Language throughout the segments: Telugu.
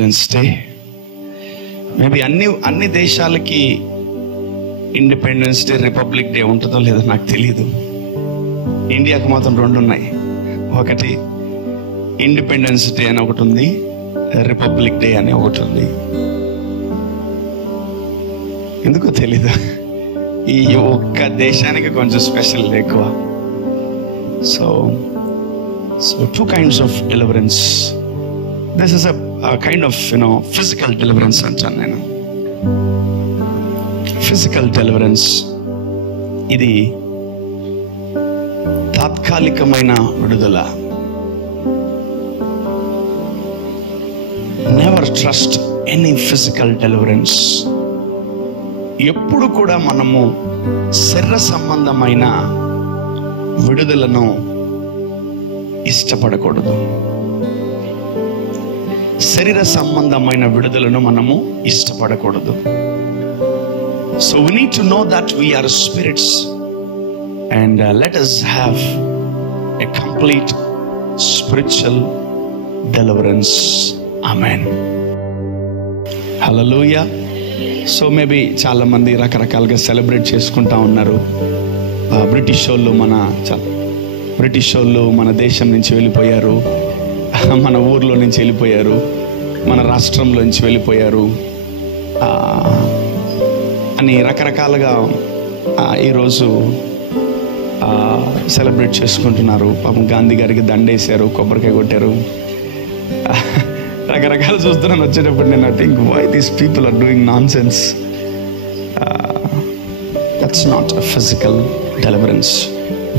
డే మేబీ అన్ని దేశాలకి ఇండిపెండెన్స్ డే, రిపబ్లిక్ డే ఉంటుందో లేదో నాకు తెలియదు. ఇండియాకు మాత్రం రెండు ఉన్నాయి. ఒకటి ఇండిపెండెన్స్ డే అని ఒకటి ఉంది, రిపబ్లిక్ డే అని ఒకటి ఉంది. ఎందుకో తెలీదు, ఈ ఒక్క దేశానికి కొంచెం స్పెషల్ ఎక్కువ. So two kinds of deliverance. This is a kind of physical deliverance అంటాను నేను. ఫిజికల్ డెలివరెన్స్ ఇది తాత్కాలికమైన విడుదల. Never trust any physical deliverance. ఎప్పుడు కూడా మనము శరీర సంబంధమైన విడుదలను ఇష్టపడకూడదు. శరీర సంబంధమైన విడుదలను మనము ఇష్టపడకూడదు. So we need to know that we are spirits and let us have a complete spiritual deliverance. Amen. Hallelujah. So maybe చాలా మంది రకరకాలుగా సెలబ్రేట్ చేసుకుంటా ఉన్నారు. బ్రిటిష్ వాళ్ళు మన దేశం నుంచి వెళ్ళిపోయారు, మన ఊర్లో నుంచి వెళ్ళిపోయారు, మన రాష్ట్రంలో నుంచి వెళ్ళిపోయారు అని రకరకాలుగా ఈరోజు సెలబ్రేట్ చేసుకుంటున్నారు. పాపం గాంధీ గారికి దండేశారు, కొబ్బరికాయ కొట్టారు, రకరకాలు చూస్తున్నాను. వచ్చేటప్పుడు నేను I think why these people are doing nonsense. That's not a physical deliverance.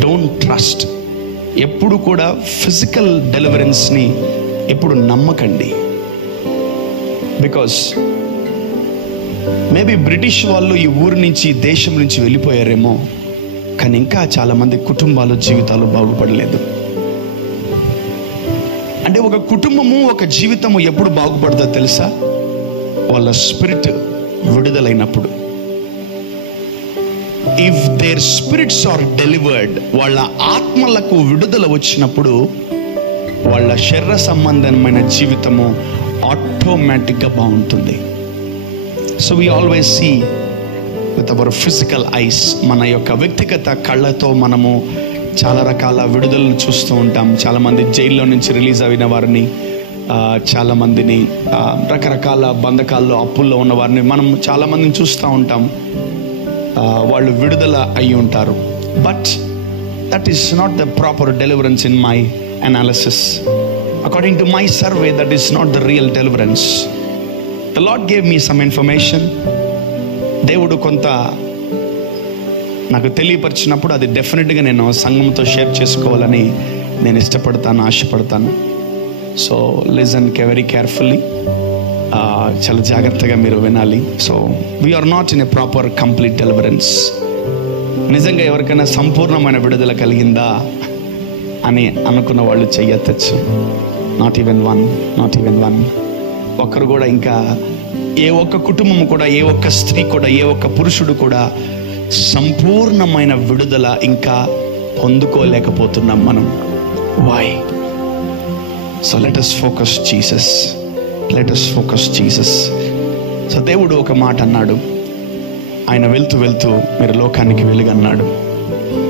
Don't trust. ఎప్పుడు కూడా ఫిజికల్ డెలివరెన్స్ని ఎప్పుడు నమ్మకండి. బికాస్ మేబీ బ్రిటిష్ వాళ్ళు ఈ ఊరి నుంచి, దేశం నుంచి వెళ్ళిపోయారేమో, కానీ ఇంకా చాలామంది కుటుంబాలు, జీవితాలు బాగుపడలేదు. అంటే ఒక కుటుంబము, ఒక జీవితము ఎప్పుడు బాగుపడుతుందో తెలుసా? వాళ్ళ స్పిరిట్ విడుదలైనప్పుడు. If their spirits are delivered, వాళ్ళ ఆత్మలకు విడుదల వచ్చినప్పుడు వాళ్ళ శరీర సంబంధమైన జీవితము ఆటోమేటిక్గా బాగుంటుంది. So we always see with our physical eyes. మన యొక్క వ్యక్తిగత కళ్ళతో మనము చాలా రకాల విడుదలను చూస్తూ ఉంటాం. చాలామంది జైల్లో నుంచి రిలీజ్ అయిన వారిని, చాలామందిని రకరకాల బంధకాల్లో, అప్పుల్లో ఉన్న వారిని మనం చాలామందిని చూస్తూ ఉంటాం. వాళ్ళు విడుదల అయి ఉంటారు. But that is not the proper deliverance in my analysis. According to my survey, that is not the real deliverance. The lord gave me some information. దేవుడు కొంత నాకు తెలియపరిచినప్పుడు అది డెఫినెట్గా నేను సంఘంతో షేర్ చేసుకోవాలని నేను ఇష్టపడతాను, ఆశపడతాను. So listen very carefully. చాలా జాగ్రత్తగా మీరు వినాలి. So we are not in a proper complete deliverance. నిజంగా ఎవరికైనా సంపూర్ణమైన విడుదల కలిగిందా అని అనుకున్న వాళ్ళు చెయ్యొచ్చు. Not even one. ఒక్కరు కూడా, ఇంకా ఏ ఒక్క కుటుంబం కూడా, ఏ ఒక్క స్త్రీ కూడా, ఏ ఒక్క పురుషుడు కూడా సంపూర్ణమైన విడుదల ఇంకా పొందుకోలేకపోతున్నాం మనం. Why? So let us focus Jesus. So దేవుడు ఒక మాట అన్నాడు. ఆయన వెళ్తూ మీరు లోకానికి వెలుగన్నాడు.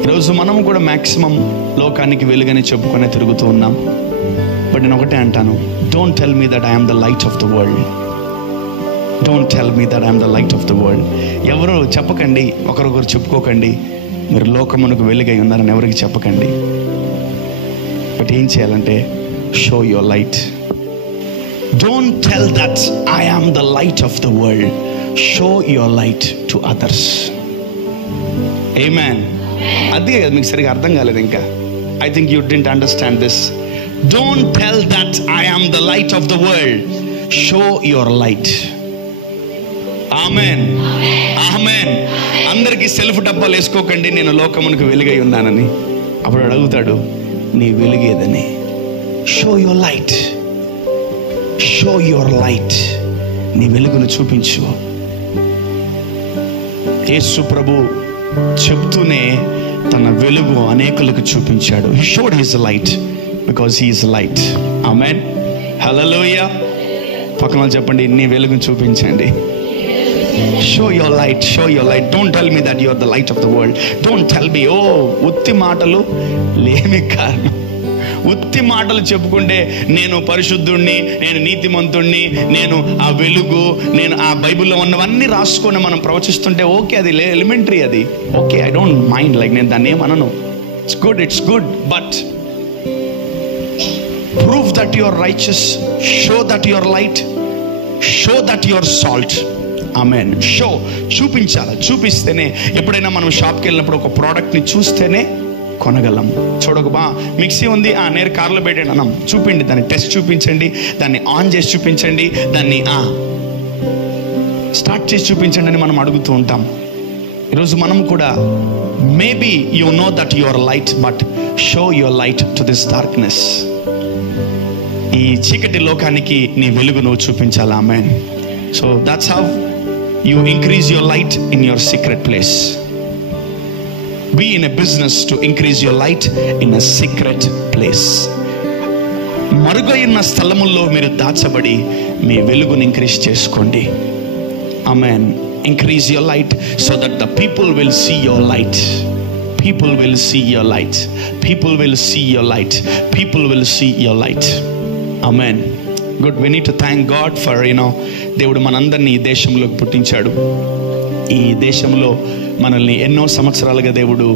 ఈరోజు మనము కూడా మ్యాక్సిమం లోకానికి వెలుగని చెప్పుకొని తిరుగుతూ ఉన్నాం. బట్ నేను ఒకటే అంటాను, don't tell me that I'm the light of the world. Don't tell me that I'm the light of the world. ఎవరు చెప్పకండి, ఒకరొకరు చెప్పుకోకండి మీరు లోకమునకు వెలుగై ఉన్నారని ఎవరికి చెప్పకండి. బట్ ఏం చేయాలంటే, show your light. Don't tell that I am the light of the world. Show your light to others. Amen. అది మీకు సరిగా అర్థం కాలేదు ఇంకా. I think you didn't understand this. Don't tell that I am the light of the world. Show your light. Amen. Amen. అందరికీ సెల్ఫ్ డబ్బాలు వేసుకోకండి, నేను లోకమునకు వెలుగై ఉన్నానని. అప్పుడు అడుగుతాడు, నీ వెలుగేదని. Show your light. Show your light. నీ వెలుగును చూపించు. యేసు ప్రభు చెప్తూనే తన వెలుగు అనేకులకు చూపించాడు. He showed his light because he is light. Amen. Hallelujah. పక్కన వాళ్ళు చెప్పండి, నీ వెలుగును చూపించండి. Show your light, show your light. Don't tell me that you are the light of the world. Don't tell me, ఉత్తి మాటలు లేమి కారణం. ఉత్తి మాటలు చెప్పుకుంటే నేను పరిశుద్ధుణ్ణి, నేను నీతిమంతుణ్ణి, నేను ఆ వెలుగు, నేను ఆ బైబిల్లో ఉన్నవన్నీ రాసుకొని మనం ప్రవచిస్తుంటే ఓకే, అది ఎలిమెంటరీ, అది okay, I don't mind, like నేను దాన్ని ఏమనను. It's good, but prove that you are righteous, show that you are light, show that you are salt. ఆమేన్. చూపించాలి. చూపిస్తేనే, ఎప్పుడైనా మనం షాప్కి వెళ్ళినప్పుడు ఒక ప్రోడక్ట్ని చూస్తేనే కొనగలం. చూడక మిక్సీ ఉంది, నేను కార్లో పెట్టాను అన్నాం, చూపిండి, దాన్ని టెస్ట్ చూపించండి, దాన్ని ఆన్ చేసి చూపించండి, దాన్ని స్టార్ట్ చేసి చూపించండి అని మనం అడుగుతూ ఉంటాం. ఈరోజు మనం కూడా maybe you know that you are light, but show your light to this darkness. ఈ చీకటి లోకానికి నీ వెలుగు నువ్వు చూపించాలి. Amen. So that's how you increase your light in your secret place. Be in a business to increase your light in a secret place. మరుగైన స్థలముల్లో మీరు దాచబడి మీ వెలుగుని ఇంక్రీజ్ చేసుకోండి. ఆమేన్. Increase your light so that the people will see your light. People will see your light. People will see your light. People will see your light. Amen. Good. We need to thank God for, దేవుడు మనందరినీ ఈ దేశంలోకి పుట్టించాడు. ఈ దేశంలో మనల్ని ఎన్నో సంవత్సరాలుగా దేవుడు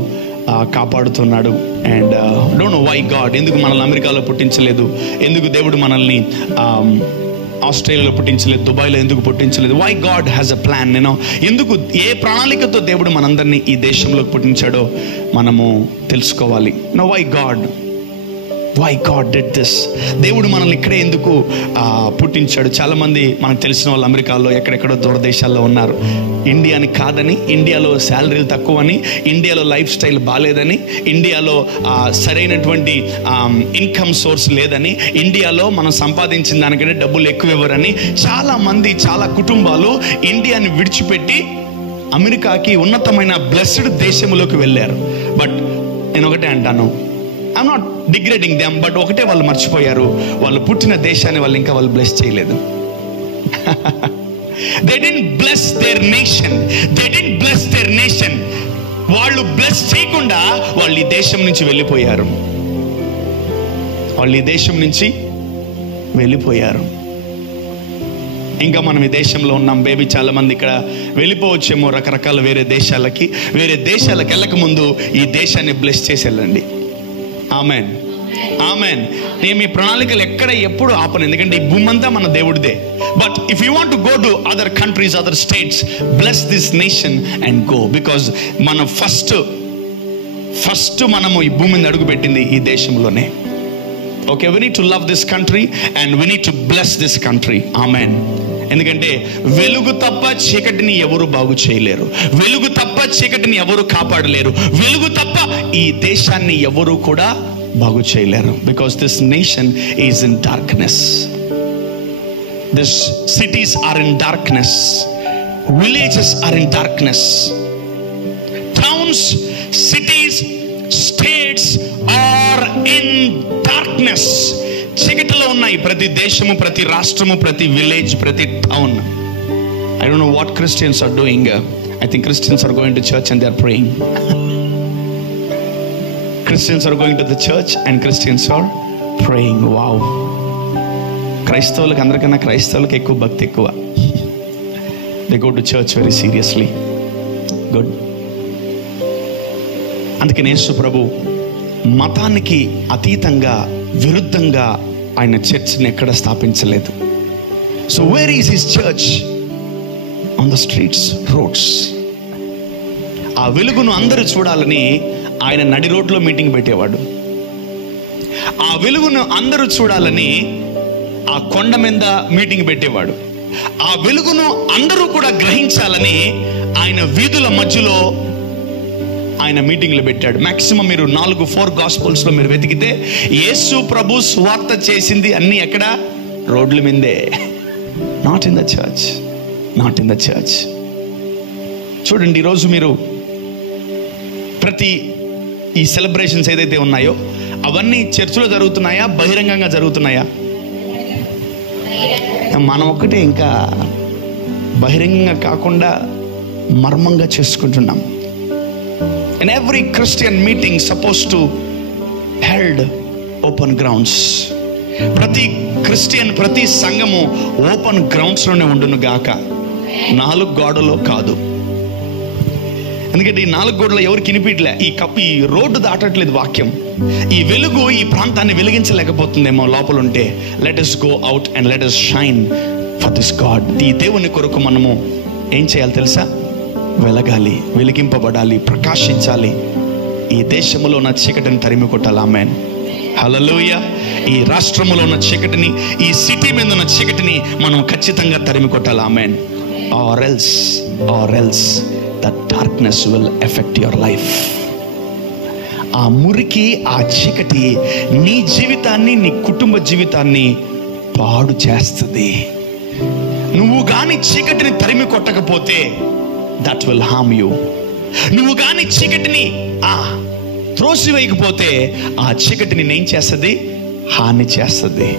కాపాడుతున్నాడు. And don't know why God, ఎందుకు మనల్ని అమెరికాలో పుట్టించలేదు, ఎందుకు దేవుడు మనల్ని ఆస్ట్రేలియాలో పుట్టించలేదు, దుబాయ్లో ఎందుకు పుట్టించలేదు? Why God has a plan. ఎందుకు, ఏ ప్రణాళికతో దేవుడు మనందరినీ ఈ దేశంలోకి పుట్టించాడో మనము తెలుసుకోవాలి. Why God did this. దేవుడు మనల్ని ఇక్కడే ఎందుకు పుట్టించాడు? చాలామంది మనకు తెలిసిన వాళ్ళు అమెరికాలో, ఎక్కడెక్కడో దూరదేశాల్లో ఉన్నారు. ఇండియాని కాదని, ఇండియాలో శాలరీలు తక్కువని, ఇండియాలో లైఫ్ స్టైల్ బాగాలేదని, ఇండియాలో సరైనటువంటి ఇన్కమ్ సోర్స్ లేదని, ఇండియాలో మనం సంపాదించిన దానికంటే డబ్బులు ఎక్కువ ఇవ్వరని చాలామంది, చాలా కుటుంబాలు ఇండియాని విడిచిపెట్టి అమెరికాకి, ఉన్నతమైన బ్లెస్డ్ దేశంలోకి వెళ్ళారు. బట్ నేను ఒకటే అంటాను, I'm not degrading them, but ఒకటే వాళ్ళు మర్చిపోయారు, వాళ్ళు పుట్టిన దేశాన్ని వాళ్ళు బ్లెస్ చేయలేదు. They didn't bless their nation. They didn't bless their nation. వాళ్ళు బ్లెస్ చేయకుండా వాళ్ళు ఈ దేశం నుంచి వెళ్ళిపోయారు. ఇంకా మనం ఈ దేశంలో ఉన్నాం బేబీ. చాలా మంది ఇక్కడ వెళ్ళిపోవచ్చేమో రకరకాల వేరే దేశాలకి వెళ్ళక ముందు ఈ దేశాన్ని బ్లెస్ చేసి వెళ్ళండి. ఆమెన్. నేను మీ ప్రణాళికలు ఎక్కడ ఎప్పుడు ఆపను, ఎందుకంటే ఈ భూమి అంతా మన దేవుడిదే. But if you want to go to other countries, other states, bless this nation and go. Because మనం ఫస్ట్ మనము ఈ భూమి మీద అడుగు పెట్టింది ఈ దేశంలోనే. Okay, we need to love this country and we need to bless this country. Amen. ఎందుకంటే వెలుగు తప్ప చీకటిని ఎవరు బాగు చేయలేరు, వెలుగు తప్ప చీకటిని ఎవరు కాపాడలేరు, వెలుగు తప్ప ఈ దేశాన్ని ఎవరు కూడా బాగు చేయలేరు. Because this nation is in darkness. This cities are in darkness, villages are in darkness, towns, cities, states are in darkness. చీకటిలో ఉన్నాయి ప్రతి దేశము, ప్రతి రాష్ట్రము, ప్రతి విలేజ్, ప్రతి town. I don't know what Christians are doing. I think Christians are going to church and they are praying. Christians are going to the church and Christians are praying. Wow. క్రైస్తవులకు అందరికన్నా క్రైస్తవులకు ఎక్కువ భక్తి ఎక్కువ. They go to church very seriously. Good. అందుకనే యేసు ప్రభు మతానికి అతీతంగా, విరుద్ధంగా ఆయన చర్చ్ని ఎక్కడ స్థాపించలేదు. So where is his church? On the streets, roads. ఆ వెలుగును అందరూ చూడాలని ఆయన నడి రోడ్లో మీటింగ్ పెట్టేవాడు. ఆ వెలుగును అందరూ చూడాలని ఆ కొండ మీద మీటింగ్ పెట్టేవాడు. ఆ వెలుగును అందరూ కూడా గ్రహించాలని ఆయన వీధుల మధ్యలో ఆయన మీటింగ్లు పెట్టాడు. మ్యాక్సిమం మీరు 4 గాస్పుల్స్లో మీరు వెతికితే యేసు ప్రభు సువార్త చేసింది అన్నీ ఎక్కడ? రోడ్ల మీదే. Not in the church, not in the church. చూడండి, ఈరోజు మీరు ప్రతి ఈ సెలబ్రేషన్స్ ఏదైతే ఉన్నాయో అవన్నీ చర్చిలో జరుగుతున్నాయా, బహిరంగంగా జరుగుతున్నాయా? మనం ఒక్కటే ఇంకా బహిరంగంగా కాకుండా మర్మంగా చేసుకుంటున్నాం. In every Christian meeting suppose to held open grounds. ప్రతి క్రిస్టియన్, ప్రతి సంఘము ఓపెన్ గ్రౌండ్స్లోనే ఉండును గాక, 4 గోడలో కాదు. ఎందుకంటే ఈ 4 గోడలో ఎవరికి వినిపించలే, ఈ రోడ్డు దాటట్లేదు వాక్యం. ఈ వెలుగు ఈ ప్రాంతాన్ని వెలిగించలేకపోతుందేమో లోపల ఉంటే. Let us go out and let us shine for this God. ఈ దేవుని కొరకు మనము ఏం చేయాలి తెలుసా? వెలగాలి, వెలిగింపబడాలి, ప్రకాశించాలి. ఈ దేశంలో ఉన్న చీకటిని తరిమి కొట్టాలి. ఆమేన్, హల్లెలూయా. ఈ రాష్ట్రంలో ఉన్న చీకటిని, ఈ సిటీ మీద ఉన్న చీకటిని మనం ఖచ్చితంగా తరిమి కొట్టాలి. Amen. Or else the darkness will affect your life. ఆ మురికి, ఆ చీకటి నీ జీవితాన్ని, నీ కుటుంబ జీవితాన్ని పాడు చేస్తుంది. నువ్వు గాని చీకటిని తరిమి కొట్టకపోతే that will harm you. నువ్వు గాని చీకటిని త్రోసివేయకపోతే ఆ చీకటిని ఏం చేస్తుంది? హాని చేస్తుంది.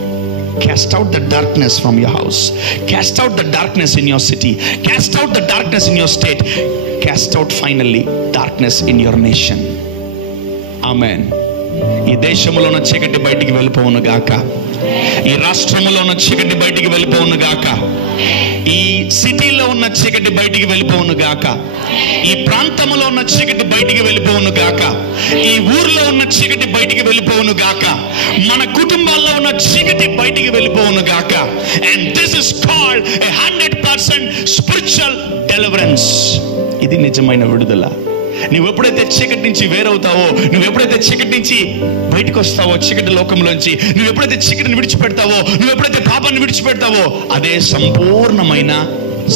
Cast out the darkness from your house. Cast out the darkness in your city. Cast out the darkness in your state. Cast out finally darkness in your nation. Amen. ఈ దేశంలో ఉన్న చీకటి బయటికి వెళ్ళిపోవును గాక. ఈ రాష్ట్రంలో ఉన్న చీకటి బయటికి వెళ్ళిపోవును గాక. ఈ సిటీలో ఉన్న చీకటి బయటికి వెళ్ళిపోవును గాక. ఈ ప్రాంతంలో ఉన్న చీకటి బయటికి వెళ్ళిపోవును గాక. ఈ ఊర్లో ఉన్న చీకటి బయటికి వెళ్ళిపోవును గాక. మన కుటుంబాల్లో ఉన్న చీకటి బయటికి వెళ్ళిపోవును గాక. And this is called 100% spiritual deliverance. ఇది నిజమైన విడుదల. నువ్వు ఎప్పుడైతే చీకటి నుంచి వేరవుతావో, నువ్వు ఎప్పుడైతే చీకటి నుంచి బయటకు వస్తావో, చీకటి లోకంలోంచి నువ్వు ఎప్పుడైతే చీకటిని విడిచిపెడతావో, నువ్వు ఎప్పుడైతే పాపాన్ని విడిచిపెడతావో, అదే సంపూర్ణమైన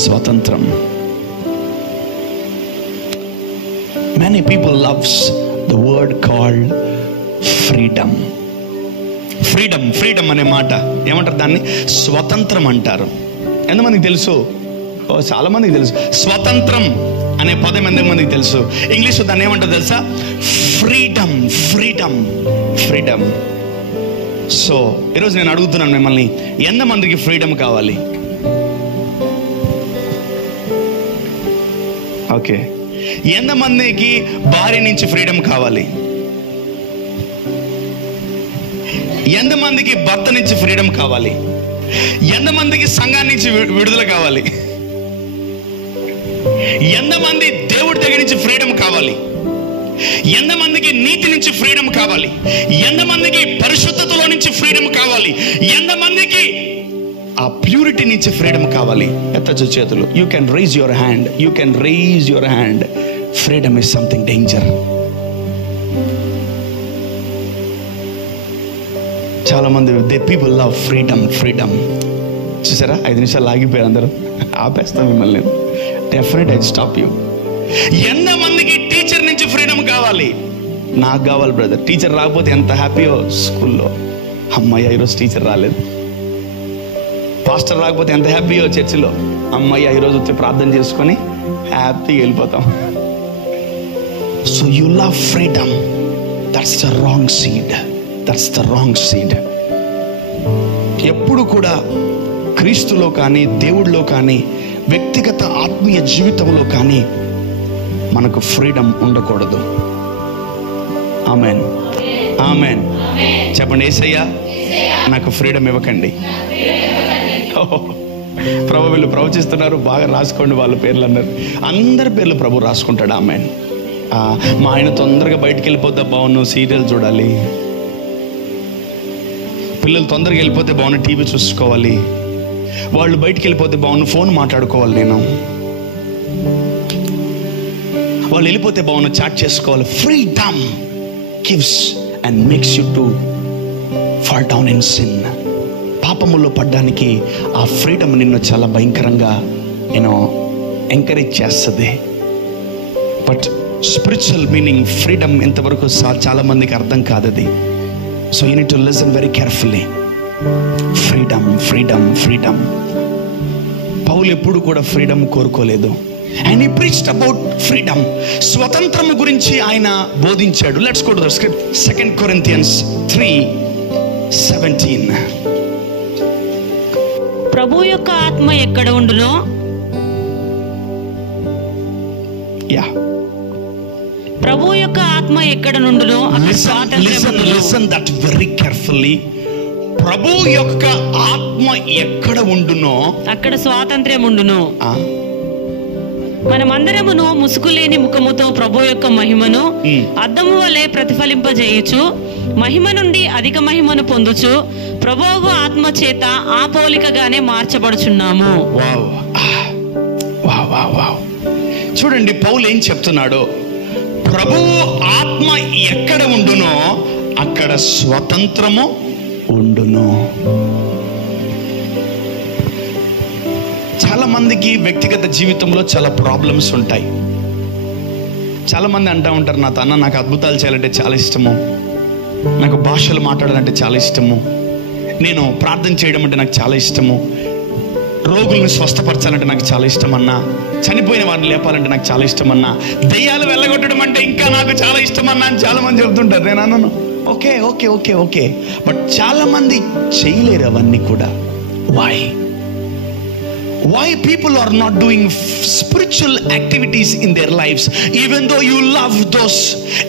స్వతంత్రం. Many people loves the word called freedom. Freedom అనే మాట ఏమంటారు? దాన్ని స్వతంత్రం అంటారు. ఎంతమందికి తెలుసు? చాలా మందికి తెలుసు. స్వతంత్రం అనే పదం ఎంతమందికి తెలుసు? ఇంగ్లీష్ దాన్ని ఏమంటారు తెలుసా? ఫ్రీడమ్. సో ఈరోజు నేను అడుగుతున్నాను మిమ్మల్ని, ఎంతమందికి ఫ్రీడమ్ కావాలి? ఓకే, ఎంతమందికి భార్య నుంచి ఫ్రీడమ్ కావాలి? ఎంతమందికి భర్త నుంచి ఫ్రీడమ్ కావాలి? ఎంతమందికి సంఘాన్ని నుంచి విడుదల కావాలి? ఎంతమంది దేవుడి దగ్గర నుంచి ఫ్రీడమ్ కావాలి? ఎంతమందికి నీతి నుంచి ఫ్రీడమ్ కావాలి? ఎంతమందికి పరిశుద్ధతలో నుంచి ఫ్రీడమ్ కావాలి? ఎంతమందికి ఆ ప్యూరిటీ నుంచి ఫ్రీడమ్ కావాలి? ఎత్తచ్చు చేతులు. You can rise your hand. Freedom is something danger. చాలా మంది పీపుల్ లవ్ ఫ్రీడమ్. చూసారా, 5 నిమిషాలు ఆగిపోయారు అందరూ. ఆపేస్తాం మిమ్మల్ని. Definite I stop you. ఎంతమందికి టీచర్ నుంచి ఫ్రీడమ్ కావాలి? నాకు కావాలి బ్రదర్. టీచర్ రాకపోతే ఎంత హ్యాపీయో స్కూల్లో. అమ్మయ్య ఈరోజు టీచర్ రాలేదు. పాస్టర్ రాకపోతే ఎంత హ్యాపీయో చర్చిలో. అమ్మయ్య ఈరోజు వచ్చి ప్రార్థన చేసుకొని హ్యాపీగా వెళ్ళిపోతాం. So you love freedom. That's the wrong seed. ఎప్పుడు కూడా క్రీస్తులో కానీ, దేవుడిలో కానీ, వ్యక్తిగత ఆత్మీయ జీవితంలో కానీ మనకు ఫ్రీడమ్ ఉండకూడదు. ఆమెన్. చెప్పండి, యేసయ్యా నాకు ఫ్రీడమ్ ఇవ్వకండి. ప్రభు వీళ్ళు ప్రవచిస్తున్నారు, బాగా రాసుకోండి వాళ్ళ పేర్లు అన్నారు. అందరి పేర్లు ప్రభు రాసుకుంటాడు. ఆమెన్. మా ఆయన తొందరగా బయటికి వెళ్ళిపోతే బాగున్ను, సీరియల్ చూడాలి. పిల్లలు తొందరగా వెళ్ళిపోతే బాగున్నా, టీవీ చూసుకోవాలి. వాళ్ళు బయటికి వెళ్ళిపోతే బాగున్నా, ఫోన్ మాట్లాడుకోవాలి. నేను వాళ్ళు వెళ్ళిపోతే బాగున్నా, చాట్ చేసుకోవాలి. Freedom gives and makes you to fall down in sin. పాపములో పడ్డానికి ఆ ఫ్రీడమ్ నిన్ను చాలా భయంకరంగా ఎంకరేజ్ చేస్తుంది. బట్ స్పిరిచువల్ మీనింగ్ ఫ్రీడమ్ ఇంతవరకు చాలా మందికి అర్థం కాదు అది. So you need to listen very carefully. Freedom. పౌలు ఎప్పుడు కూడా ఫ్రీడమ్ కోరుకోలేదు. And he preached about freedom. స్వతంత్రం గురించి ఆయన బోధించాడు. Let's go to the script. 2 Corinthians 3:17. ప్రభు యొక్క ఆత్మ ఎక్కడ ఉండునో ప్రభు యొక్క ఆత్మ ఎక్కడ నుండునో లిసన్ దట్ వెరీ కేర్ఫుల్లీ. ప్రభు యొక్క ఆత్మ ఎక్కడ ఉండునో అక్కడ స్వాతంత్ర్యం ఉండును. మనమందరమును ముసుగులేని ముఖముతో ప్రభు యొక్క మహిమను అద్దము వలె ప్రతిఫలింపజేయుచు మహిమ నుండి అధిక మహిమను పొందుచు ప్రభువు ఆత్మ చేత ఆ పోలికగానే మార్చబడుచున్నాము. చూడండి పౌలు ఏం చెప్తున్నాడో, ప్రభువు ఆత్మ ఎక్కడ ఉండునో అక్కడ స్వతంత్రము ఉండును. చాలా మందికి వ్యక్తిగత జీవితంలో చాలా ప్రాబ్లమ్స్ ఉంటాయి. చాలా మంది అంటూ ఉంటారు, నాకు అద్భుతాలు చేయాలంటే చాలా ఇష్టము, నాకు భాషలు మాట్లాడాలంటే చాలా ఇష్టము, నేను ప్రార్థన చేయడం అంటే నాకు చాలా ఇష్టము, రోగులను స్వస్థపరచాలంటే నాకు చాలా ఇష్టం అన్నా, చనిపోయిన వారిని లేపాలంటే నాకు చాలా ఇష్టం అన్నా, దెయ్యాలు వెళ్ళగొట్టడం అంటే ఇంకా నాకు చాలా ఇష్టం అన్నా అని చాలా మంది చెబుతుంటారు. నేను అన్నాను okay okay okay okay, but చాలా మంది చేయలేరు అవన్నీ కూడా. Why people are not doing spiritual activities in their lives, even though you love those,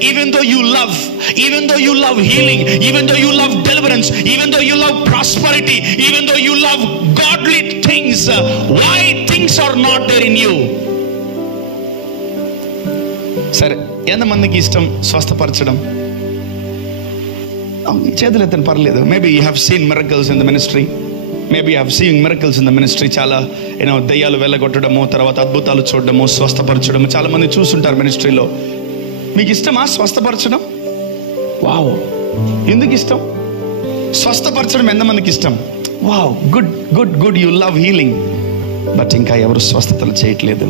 even though you love healing, even though you love deliverance, even though you love prosperity, even though you love godly things, why things are not there in you? సరే, ఎంతమందికి ఇష్టం స్వస్థపరచడం? చేతులు ఎత్తని పర్లేదు. Maybe you have seen miracles in the ministry. Maybe I have seen miracles in the ministry. చాలా దయ్యాలు వెళ్ళగొట్టడము, తర్వాత అద్భుతాలు చూడడము, స్వస్థపరచడము చాలా మంది చూస్తుంటారు మినిస్ట్రీలో. మీకు ఇష్టమా స్వస్థపరచడం? వావ్, ఎందుకు ఇష్టం? స్వస్థపరచడం ఎంతమందికి ఇష్టం? Wow, good good good, you love healing. But ఇంకా ఎవరు స్వస్థతలు చేయట్లేదు.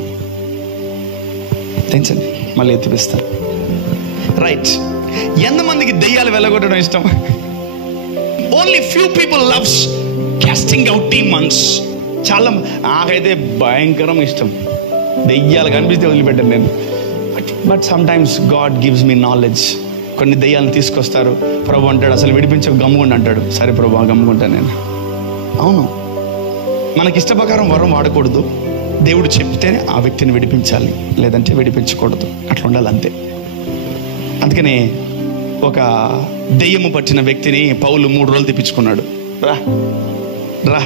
తెంచండి, మళ్ళీ ఎత్తిపిస్తాను. రైట్, ఎంతమందికి దెయ్యాలు వెళ్ళగొట్టడం ఇష్టం? Only few people loves casting out demons. చాలా నాకైతే భయంకరం ఇష్టం. దెయ్యాలు కనిపిస్తే వదిలిపెట్టాను నేను. But some times God gives me knowledge. కొన్ని దెయ్యాలను తీసుకొస్తారు, ప్రభు అంటాడు అసలు విడిపించక గమ్ముగుండి అంటాడు. సరే ప్రభు, గమ్ముకుంటాను నేను. అవును, మనకి ఇష్ట ప్రకారం వరం వాడకూడదు. దేవుడు చెప్తేనే ఆ వ్యక్తిని విడిపించాలి, లేదంటే విడిపించకూడదు. అట్లా ఉండాలి, అంతే. అందుకనే ఒక దెయ్యము పట్టిన వ్యక్తిని పౌలు 3 రోజులు తెప్పించుకున్నాడు. రా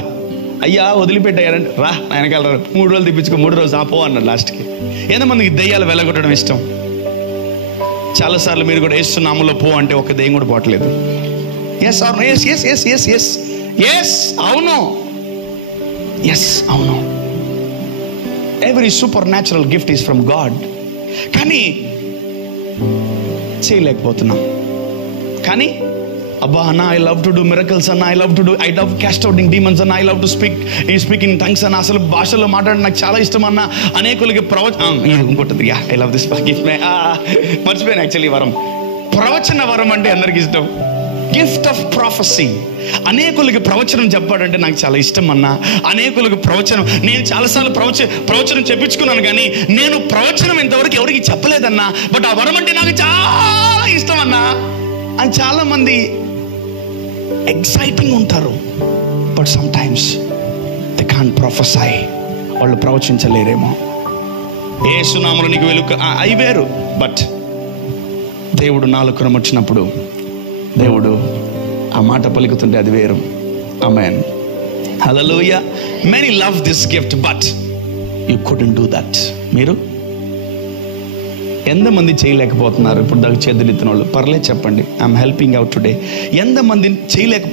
అయ్యా, వదిలిపెట్టారంటే రా వెనకాల 3 రోజులు తెప్పించుకో. 3 రోజులు పో అన్నాడు లాస్ట్కి. ఎంతమందికి దెయ్యాలు వెళ్ళగొట్టడం ఇష్టం? చాలాసార్లు మీరు కూడా యేసునామములో పో అంటే ఒక దెయ్యం కూడా పోవట్లేదు. ఎస్ అవును, yes yes yes yes yes yes అవును, ఎస్ అవును. Every supernatural gift is from God. కానీ చేయలేకపోతున్నాం. కానీ అబ్బా అన్న, I love to do miracles అన్న, I love cast outing demons అన్న, I love to speak in tongues అన్న, అసలు భాషల్లో మాట్లాడడం నాకు చాలా ఇష్టం అన్న. అనేకులకి ఇంకోటి ఐ లవ్ దిస్ గిఫ్ట్. మర్చిపోయాను యాక్చువల్లీ వరం. ప్రవచన వరం అంటే అందరికి ఇష్టం. Gift of prophecy. అనేకులకి ప్రవచనం చెప్పాడంటే నాకు చాలా ఇష్టం అన్న. అనేకులకు ప్రవచనం, నేను చాలాసార్లు ప్రవచనం చెప్పించుకున్నాను, కానీ నేను ప్రవచనం ఇంతవరకు ఎవరికి చెప్పలేదన్నా. బట్ ఆ వరం అంటే నాకు చాలా ఇష్టం అన్నా అని చాలా మంది ఎక్సైటింగ్ ఉంటారు. But some times they can't prophesy. వాళ్ళు ప్రవచించలేరేమో. యేసునామములో నీకు వెలుగు అవి వేరు. బట్ దేవుడు నాలుకను వచ్చినప్పుడు దేవుడు ఆ మాట పలుకుతుంటే అది వేరు. Amen, hallelujah. Many love this gift but you couldn't do that. మీరు ఎంతమంది చేయలేకపోతున్నారు? ఇప్పుడు దాకా చేతులు ఎత్తిన వాళ్ళు పర్లేదు చెప్పండి, ఐఎమ్ హెల్పింగ్ అవుట్ టుడే. ఎంతమంది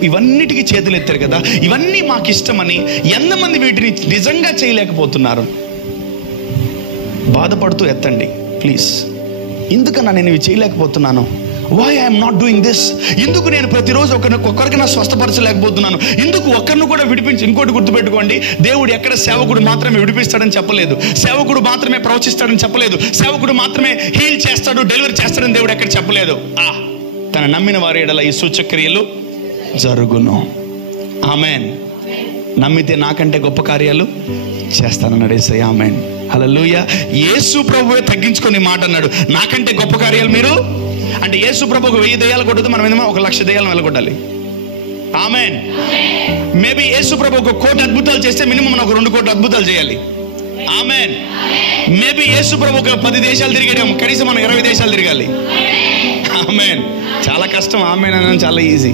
ఇవన్నిటికీ చేతులు ఎత్తారు కదా, ఇవన్నీ మాకు ఇష్టమని ఎంతమంది వీటిని నిజంగా చేయలేకపోతున్నారు? బాధపడుతూ ఎత్తండి ప్లీజ్. ఎందుకన్నా నేను ఇవి చేయలేకపోతున్నాను? Why I'm not doing this? ఎందుకు నేను ప్రతిరోజు ఒక్కరికైనా స్వస్థపరచలేకపోతున్నాను? ఎందుకు ఒక్కరిని కూడా విడిపించి? ఇంకోటి గుర్తుపెట్టుకోండి, దేవుడు ఎక్కడ సేవకుడు మాత్రమే విడిపిస్తాడని చెప్పలేదు, సేవకుడు మాత్రమే ప్రవచిస్తాడని చెప్పలేదు, సేవకుడు మాత్రమే హీల్ చేస్తాడు, డెలివరీ చేస్తాడని దేవుడు ఎక్కడ చెప్పలేదు. తన నమ్మిన వారి ఎడల ఈ సూచక్రియలు జరుగును. ఆమేన్. నమ్మితే నాకంటే గొప్ప కార్యాలు చేస్తానన్నాడు యేసయ్య. ఆమేన్, హల్లెలూయా. యేసు ప్రభువే తగ్గించుకొని మాట అన్నాడు, నాకంటే గొప్ప కార్యాలు మీరు. అంటే యేసు ప్రభు 1000 దెయ్యాలు కొట్టదు, మనం ఏమో 1,00,000 దెయ్యాలను వెళ్ళగొట్టాలి. ఆమేన్. మేబీ యేసు ప్రభు 1 కోటి అద్భుతాలు చేస్తే మినిమం మనం 2 కోట్ల అద్భుతాలు చేయాలి. ఆమేన్. మేబీ యేసు ప్రభు 10 దేశాలు తిరిగాము, కనీసం మనం 20 దేశాలు తిరగాలి. ఆమేన్. చాలా కష్టం ఆమేన్ అనడం, చాలా easy.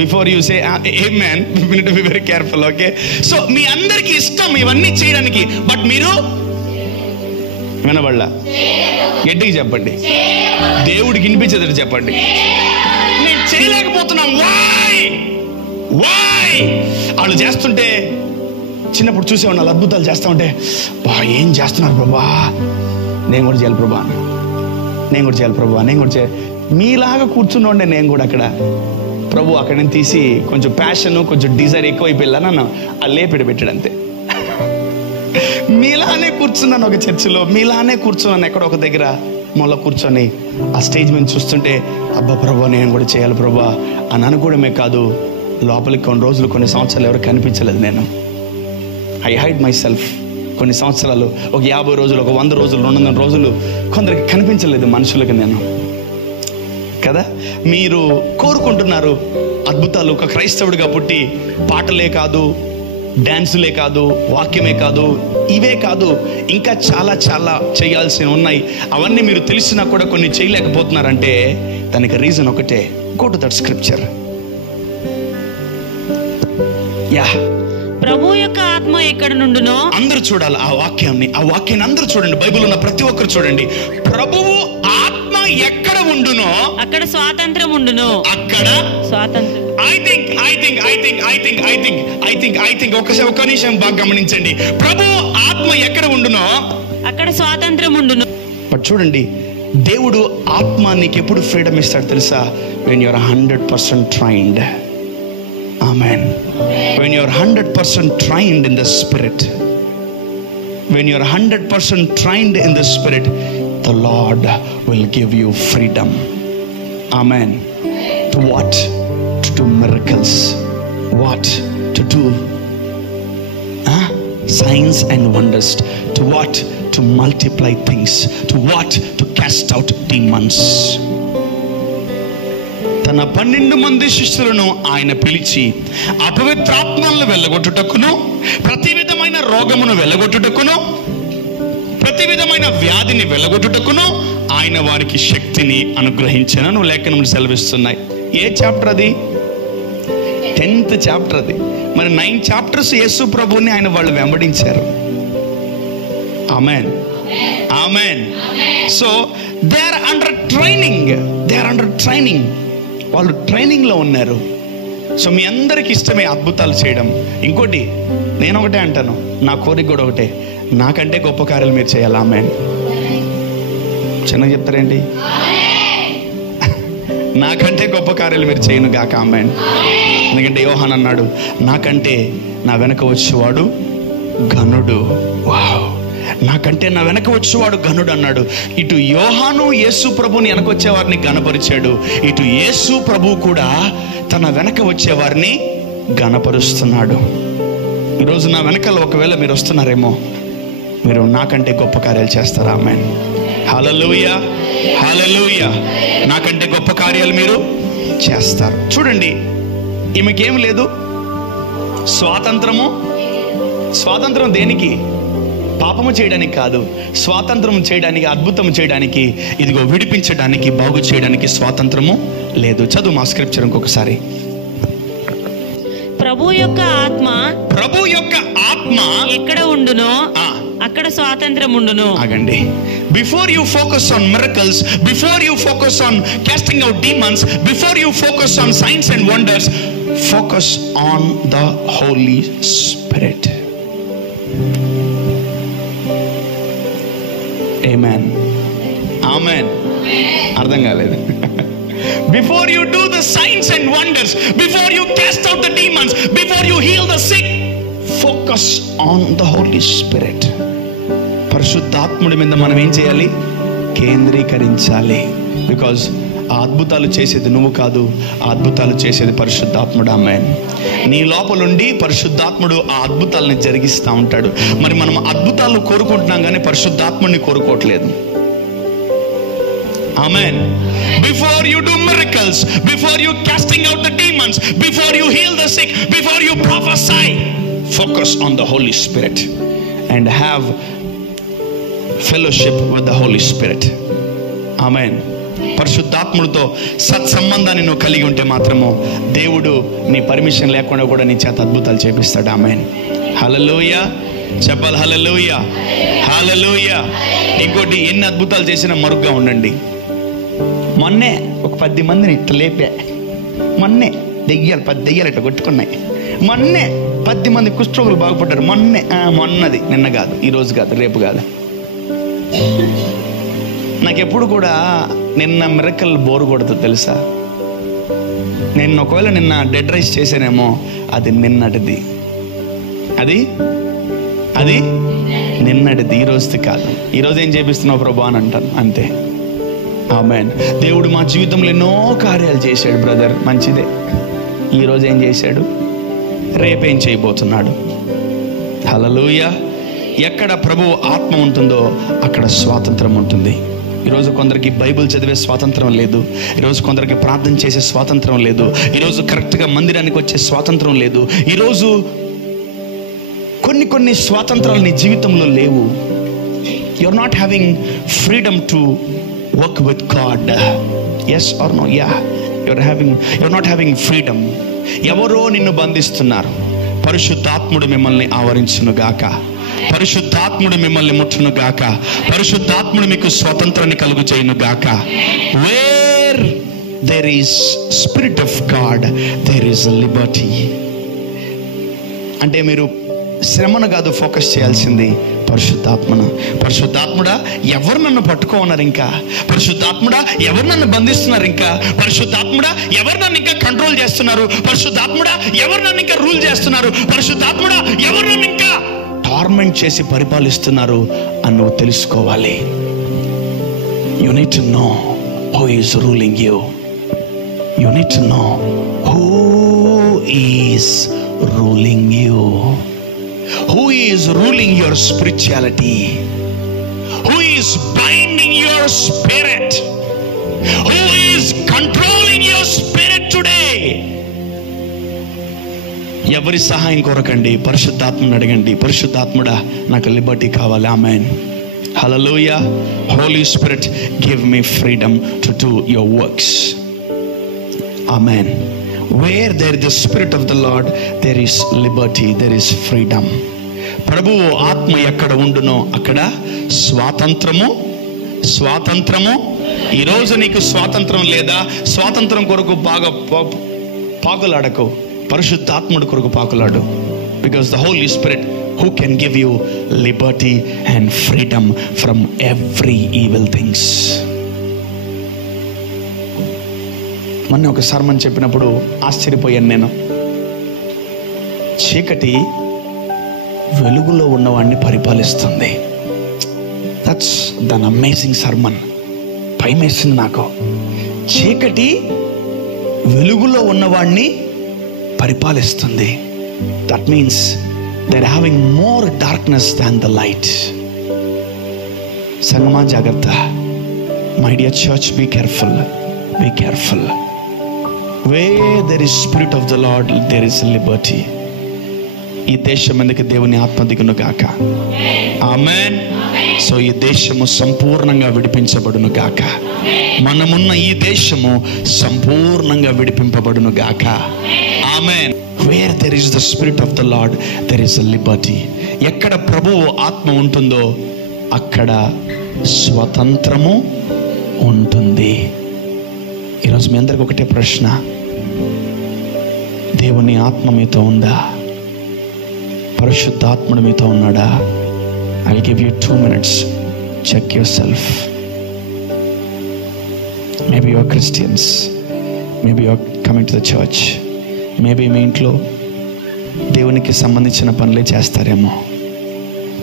Before you say amen we need to be very careful. Okay, so మీ అందరికీ ఇష్టం ఇవన్నీ చేయడానికి, బట్ మీరు వినబడలా. గట్టిగా చెప్పండి, దేవుడికి వినిపించేది చెప్పండి. నేను చేయలేకపోతున్నాం. వై వాళ్ళు చేస్తుంటే చిన్నప్పుడు చూసేవాళ్ళు, వాళ్ళు అద్భుతాలు చేస్తా ఉంటే బా ఏం చేస్తున్నారు ప్రభా, నేను కూడా చేయాలి ప్రభా, నేను కూడా చేయాలి ప్రభా, నేను కూడా చేయాలి. మీలాగా కూర్చున్నోండే నేను కూడా అక్కడ. ప్రభు అక్కడ నుంచి తీసి కొంచెం ప్యాషన్, కొంచెం డిజైర్ ఎక్కువ అయిపోయిందా నన్ను ఆ లేపిడి పెట్టాడు అంతే. మీలానే కూర్చున్నాను ఒక చర్చిలో, మీలానే కూర్చున్నాను ఎక్కడ ఒక దగ్గర మొల్ల కూర్చొని ఆ స్టేజ్ మీద చూస్తుంటే అబ్బా ప్రభా నేను కూడా చేయాలి ప్రభా అని అనుకోవడమే కాదు, లోపలికి కొన్ని రోజులు, కొన్ని సంవత్సరాలు ఎవరు కనిపించలేదు. నేను ఐ హైడ్ మై సెల్ఫ్. కొన్ని సంవత్సరాలు, ఒక 50 రోజులు, ఒక 100 రోజులు, 200 రోజులు కొందరికి కనిపించలేదు మనుషులకి నేను. కదా, మీరు కోరుకుంటున్నారు అద్భుతాలు. ఒక క్రైస్తవుడిగా పుట్టి పాటలే కాదు, డ్యాన్సులే కాదు, వాక్యమే కాదు, ఇవే కాదు, ఇంకా చాలా చాలా చేయాల్సినవి ఉన్నాయి. అవన్నీ మీరు తెలిసినా కూడా కొన్ని చేయలేకపోతున్నారంటే దానికి రీజన్ ఒకటే. Go to that scripture. Yeah, ప్రభు యొక్క ఆత్మ ఎక్కడ నుండునో, అందరూ చూడాలి ఆ వాక్యాన్ని. ఆ వాక్యాన్ని అందరూ చూడండి. బైబిల్ ఉన్న ప్రతి ఒక్కరు చూడండి. ప్రభువు ఆత్మ ఎక్కడ ఉండునో అక్కడ స్వాతంత్రం ఉండును. అక్కడ స్వాతంత్రం. I think ఒక నిమిషం బాగా గమనించండి. ప్రభు ఆత్మ ఎక్కడ ఉండునో అక్కడ స్వాతంత్రం ఉండును. బట్ చూడండి, దేవుడు ఆత్మ నీకు ఎప్పుడు ఫ్రీడమ్ ఇస్తాడు తెలుసా? when you are 100% trained. Amen. When you are 100% trained in the spirit, when you are 100% trained in the spirit, the Lord will give you freedom. Amen. To what? To do miracles. What? To do signs and wonders. To what? To multiply things. To what? To cast out demons. తన 12 మంది శిష్యులను ఆయన పిలిచి అపవిత్రాత్మలను వెళ్ళగొట్టుటకును, ప్రతి విధమైన రోగమును వెళ్ళగొట్టుటకును, ప్రతి విధమైన వ్యాధిని వెళ్ళగొట్టుటకును ఆయన వారికి శక్తిని అనుగ్రహించెనని లేఖనములు సెలవిస్తున్నాయి. ఏ చాప్టర్ అది? 10th చాప్టర్ అది. మరి 9 చాప్టర్స్ యేసు ప్రభువుని ఆయన వాళ్ళు వెంబడించారు. Amen, amen. So they are under training, they are under training. వాళ్ళు ట్రైనింగ్లో ఉన్నారు. సో మీ అందరికి ఇష్టమే అద్భుతాలు చేయడం. ఇంకోటి నేను ఒకటే అంటాను, నా కోరిక కూడా ఒకటే, నాకంటే గొప్ప కార్యాలు మీరు చేయాలి. ఆమేన్. చిన్నగా చెప్తారేంటి? నాకంటే గొప్ప కార్యాలు మీరు చేయను గాక. ఆమేన్. ఎందుకంటే యోహాన్ అన్నాడు, నాకంటే నా వెనక వచ్చేవాడు ఘనుడు. వావ్, నాకంటే నా వెనక వచ్చేవాడు ఘనుడు అన్నాడు. ఇటు యోహాను యేసు ప్రభుని వెనక వచ్చేవారిని ఘనపరిచాడు, ఇటు యేసు ప్రభు కూడా తన వెనక వచ్చేవారిని ఘనపరుస్తున్నాడు. ఈరోజు నా వెనకాల ఒకవేళ మీరు వస్తున్నారేమో, మీరు నాకంటే గొప్ప కార్యాలు చేస్తారా? ఆమేన్. హల్లెలూయా, హల్లెలూయా. నాకంటే గొప్ప కార్యాలు మీరు చేస్తారు. చూడండి, ఈమెకేం లేదు స్వాతంత్రము. స్వాతంత్రం దేనికి? పాపము చేయడానికి కాదు, స్వాతంత్రం చేయడానికి, అద్భుతం చేయడానికి, ఇదిగో విడిపించడానికి, బాగు చేయడానికి స్వాతంత్రము లేదు. చదువు మా స్క్రిప్చర్ ఇంకొకసారి. ప్రభు యొక్క ఆత్మ, ప్రభు యొక్క ఆత్మ ఎక్కడ ఉండునో అక్కడ స్వాతంత్రం ఉండును. ఆగండి. Before you focus on miracles, before you focus on casting out demons, before you focus on signs and wonders, focus on the Holy Spirit. Amen. Amen. అర్థం కాలేదు. Before you do the signs and wonders, before you cast out the demons, before you heal the sick, focus on the Holy Spirit. పరిశుద్ధాత్ముడి మీద మనం ఏం చేయాలి? కేంద్రీకరించాలి. బికాజ్ ఆ అద్భుతాలు చేసేది నువ్వు కాదు, ఆ అద్భుతాలు చేసేది పరిశుద్ధాత్ముడు. ఆమేన్. నీ లోపలుండి పరిశుద్ధాత్ముడు ఆ అద్భుతాలని జరిగిస్తూ ఉంటాడు. మరి మనం అద్భుతాలు కోరుకుంటున్నాం కానీ పరిశుద్ధాత్ముడిని కోరుకోవట్లేదు. Amen. Before you do miracles, before you casting out the demons, before you heal the sick, before you prophesy, focus on the Holy Spirit and have fellowship with the Holy Spirit. Amen. పరిశుద్ధాత్ముడితో సత్సంబంధాన్ని నువ్వు కలిగి ఉంటే మాత్రము దేవుడు నీ పర్మిషన్ లేకుండా కూడా నీ చేత అద్భుతాలు చేపిస్తాడు. ఆమేన్. హల్లెలూయా. చెప్పాలి హల్లెలూయా, హల్లెలూయా. ఇంకోటి, ఎన్ని అద్భుతాలు చేసినా మరుగ్గా ఉండండి. మొన్నే ఒక 10 మందిని ఇట్లా లేపా. మొన్నే 10 దెయ్యాలు ఇట్లా కొట్టుకున్నాయి. మొన్నే 10 మంది కుష్ఠరోగులు బాగుపడ్డారు. మొన్నది, నిన్న కాదు, ఈరోజు కాదు, రేపు కాదు. నాకెప్పుడు కూడా నిన్న మిరకల్ బోరు కొడుతుంది తెలుసా. నేను ఒకవేళ నిన్న డెడ్ రైస్ చేశానేమో, అది నిన్నటిది, అది నిన్నటిది, ఈ రోజుది కాదు. ఈరోజు ఏం చేపిస్తున్నావు ప్రభా అని అంటాను, అంతే. ఆమేన్. దేవుడు మా జీవితంలో ఎన్నో కార్యాలు చేశాడు బ్రదర్, మంచిదే. ఈరోజు ఏం చేశాడు, రేపేం చేయబోతున్నాడు. హల్లెలూయా. ఎక్కడ ప్రభువు ఆత్మ ఉంటుందో అక్కడ స్వాతంత్రం ఉంటుంది. ఈరోజు కొందరికి బైబిల్ చదివే స్వాతంత్రం లేదు. ఈరోజు కొందరికి ప్రార్థన చేసే స్వాతంత్రం లేదు. ఈరోజు కరెక్ట్గా మందిరానికి వచ్చే స్వాతంత్రం లేదు. ఈరోజు కొన్ని స్వాతంత్రాలు నీ జీవితంలో లేవు. You are not having freedom to work with God. Yes or no? Yeah, you are not having freedom. ఎవరో నిన్ను బంధిస్తున్నారు. పరిశుద్ధాత్ముడు మిమ్మల్ని ఆవరించును గాక. పరిశుద్ధాత్ముడు మిమ్మల్ని ముట్టును గాక. పరిశుద్ధాత్ముడు మీకు స్వతంత్రాన్ని కలుగు చేయును గాక. Where there is spirit of God there is liberty. అంటే మీరు శ్రమను కాదు ఫోకస్ చేయాల్సింది, పరిశుద్ధాత్మను. పరిశుద్ధాత్ముడా ఎవరు నన్ను పట్టుకోన్నారు, ఇంకా పరిశుద్ధాత్ముడా ఎవరు నన్ను బంధిస్తున్నారు, ఇంకా పరిశుద్ధాత్ముడా ఎవరు నన్ను ఇంకా కంట్రోల్ చేస్తున్నారు, పరిశుద్ధాత్ముడా ఎవరు నన్ను ఇంకా రూల్ చేస్తున్నారు, పరిశుద్ధాత్ముడా ఎవరు నన్ను ఇంకా టార్మెంట్ చేసి పరిపాలిస్తున్నారు అని నువ్వు తెలుసుకోవాలి. You need to know who is ruling you. You need to know who is ruling you. Who is ruling your spirituality? Who is binding your spirit? Who is controlling your spirit today? ఎవరి సహాయం కొరకండి, పరిశుద్ధాత్మను అడగండి. పరిశుద్ధాత్ముడా నాకు లిబర్టీ కావాలి. Amen. Hallelujah. Holy Spirit give me freedom to do your works. Amen. Where there is the spirit of the Lord, there is liberty, there is freedom. ప్రభువు ఆత్మ ఎక్కడ ఉండునో అక్కడ స్వాతంత్రము. ఈరోజు నీకు స్వాతంత్రం లేదా? స్వాతంత్రం కొరకు బాగా పాకులాడకు, పరిశుద్ధాత్ముడి కొరకు పాకులాడు. Because the Holy Spirit who can give you liberty and freedom from every evil things. మొన్న ఒక సర్మన్ చెప్పినప్పుడు ఆశ్చర్యపోయాను నేను. చీకటి వెలుగులో ఉన్నవాడిని పరిపాలిస్తుంది. That's than amazing sermon. భయమేసింది నాకు. చీకటి వెలుగులో ఉన్నవాడిని పరిపాలిస్తుంది. That means they are having more darkness than the light. సంగమా జాగ్రత్త. My dear church, be careful, be careful. Where there is spirit of the Lord, there is liberty. ఈ దేశం ఎందుకు దేవుని ఆత్మ దిగును గాక. ఆమేన్. సో ఈ దేశము సంపూర్ణంగా విడిపించబడును గాక. మనమున్న ఈ దేశము సంపూర్ణంగా విడిపింపబడును గాక. ఆమేన్. Where there is the spirit of the Lord, there is a liberty. ఎక్కడ ప్రభువు ఆత్మ ఉంటుందో అక్కడ స్వతంత్రము ఉంటుంది. ఈరోజు మీ అందరికి ఒకటే ప్రశ్న, దేవుని ఆత్మ మీతో ఉందా? పరిశుద్ధాత్ముడు మీతో ఉన్నాడా? I'll give you 2 minutes. Check yourself. Maybe you are Christians. Maybe you are coming to the church. Maybe మీ ఇంట్లో దేవునికి సంబంధించిన పనులే చేస్తారేమో.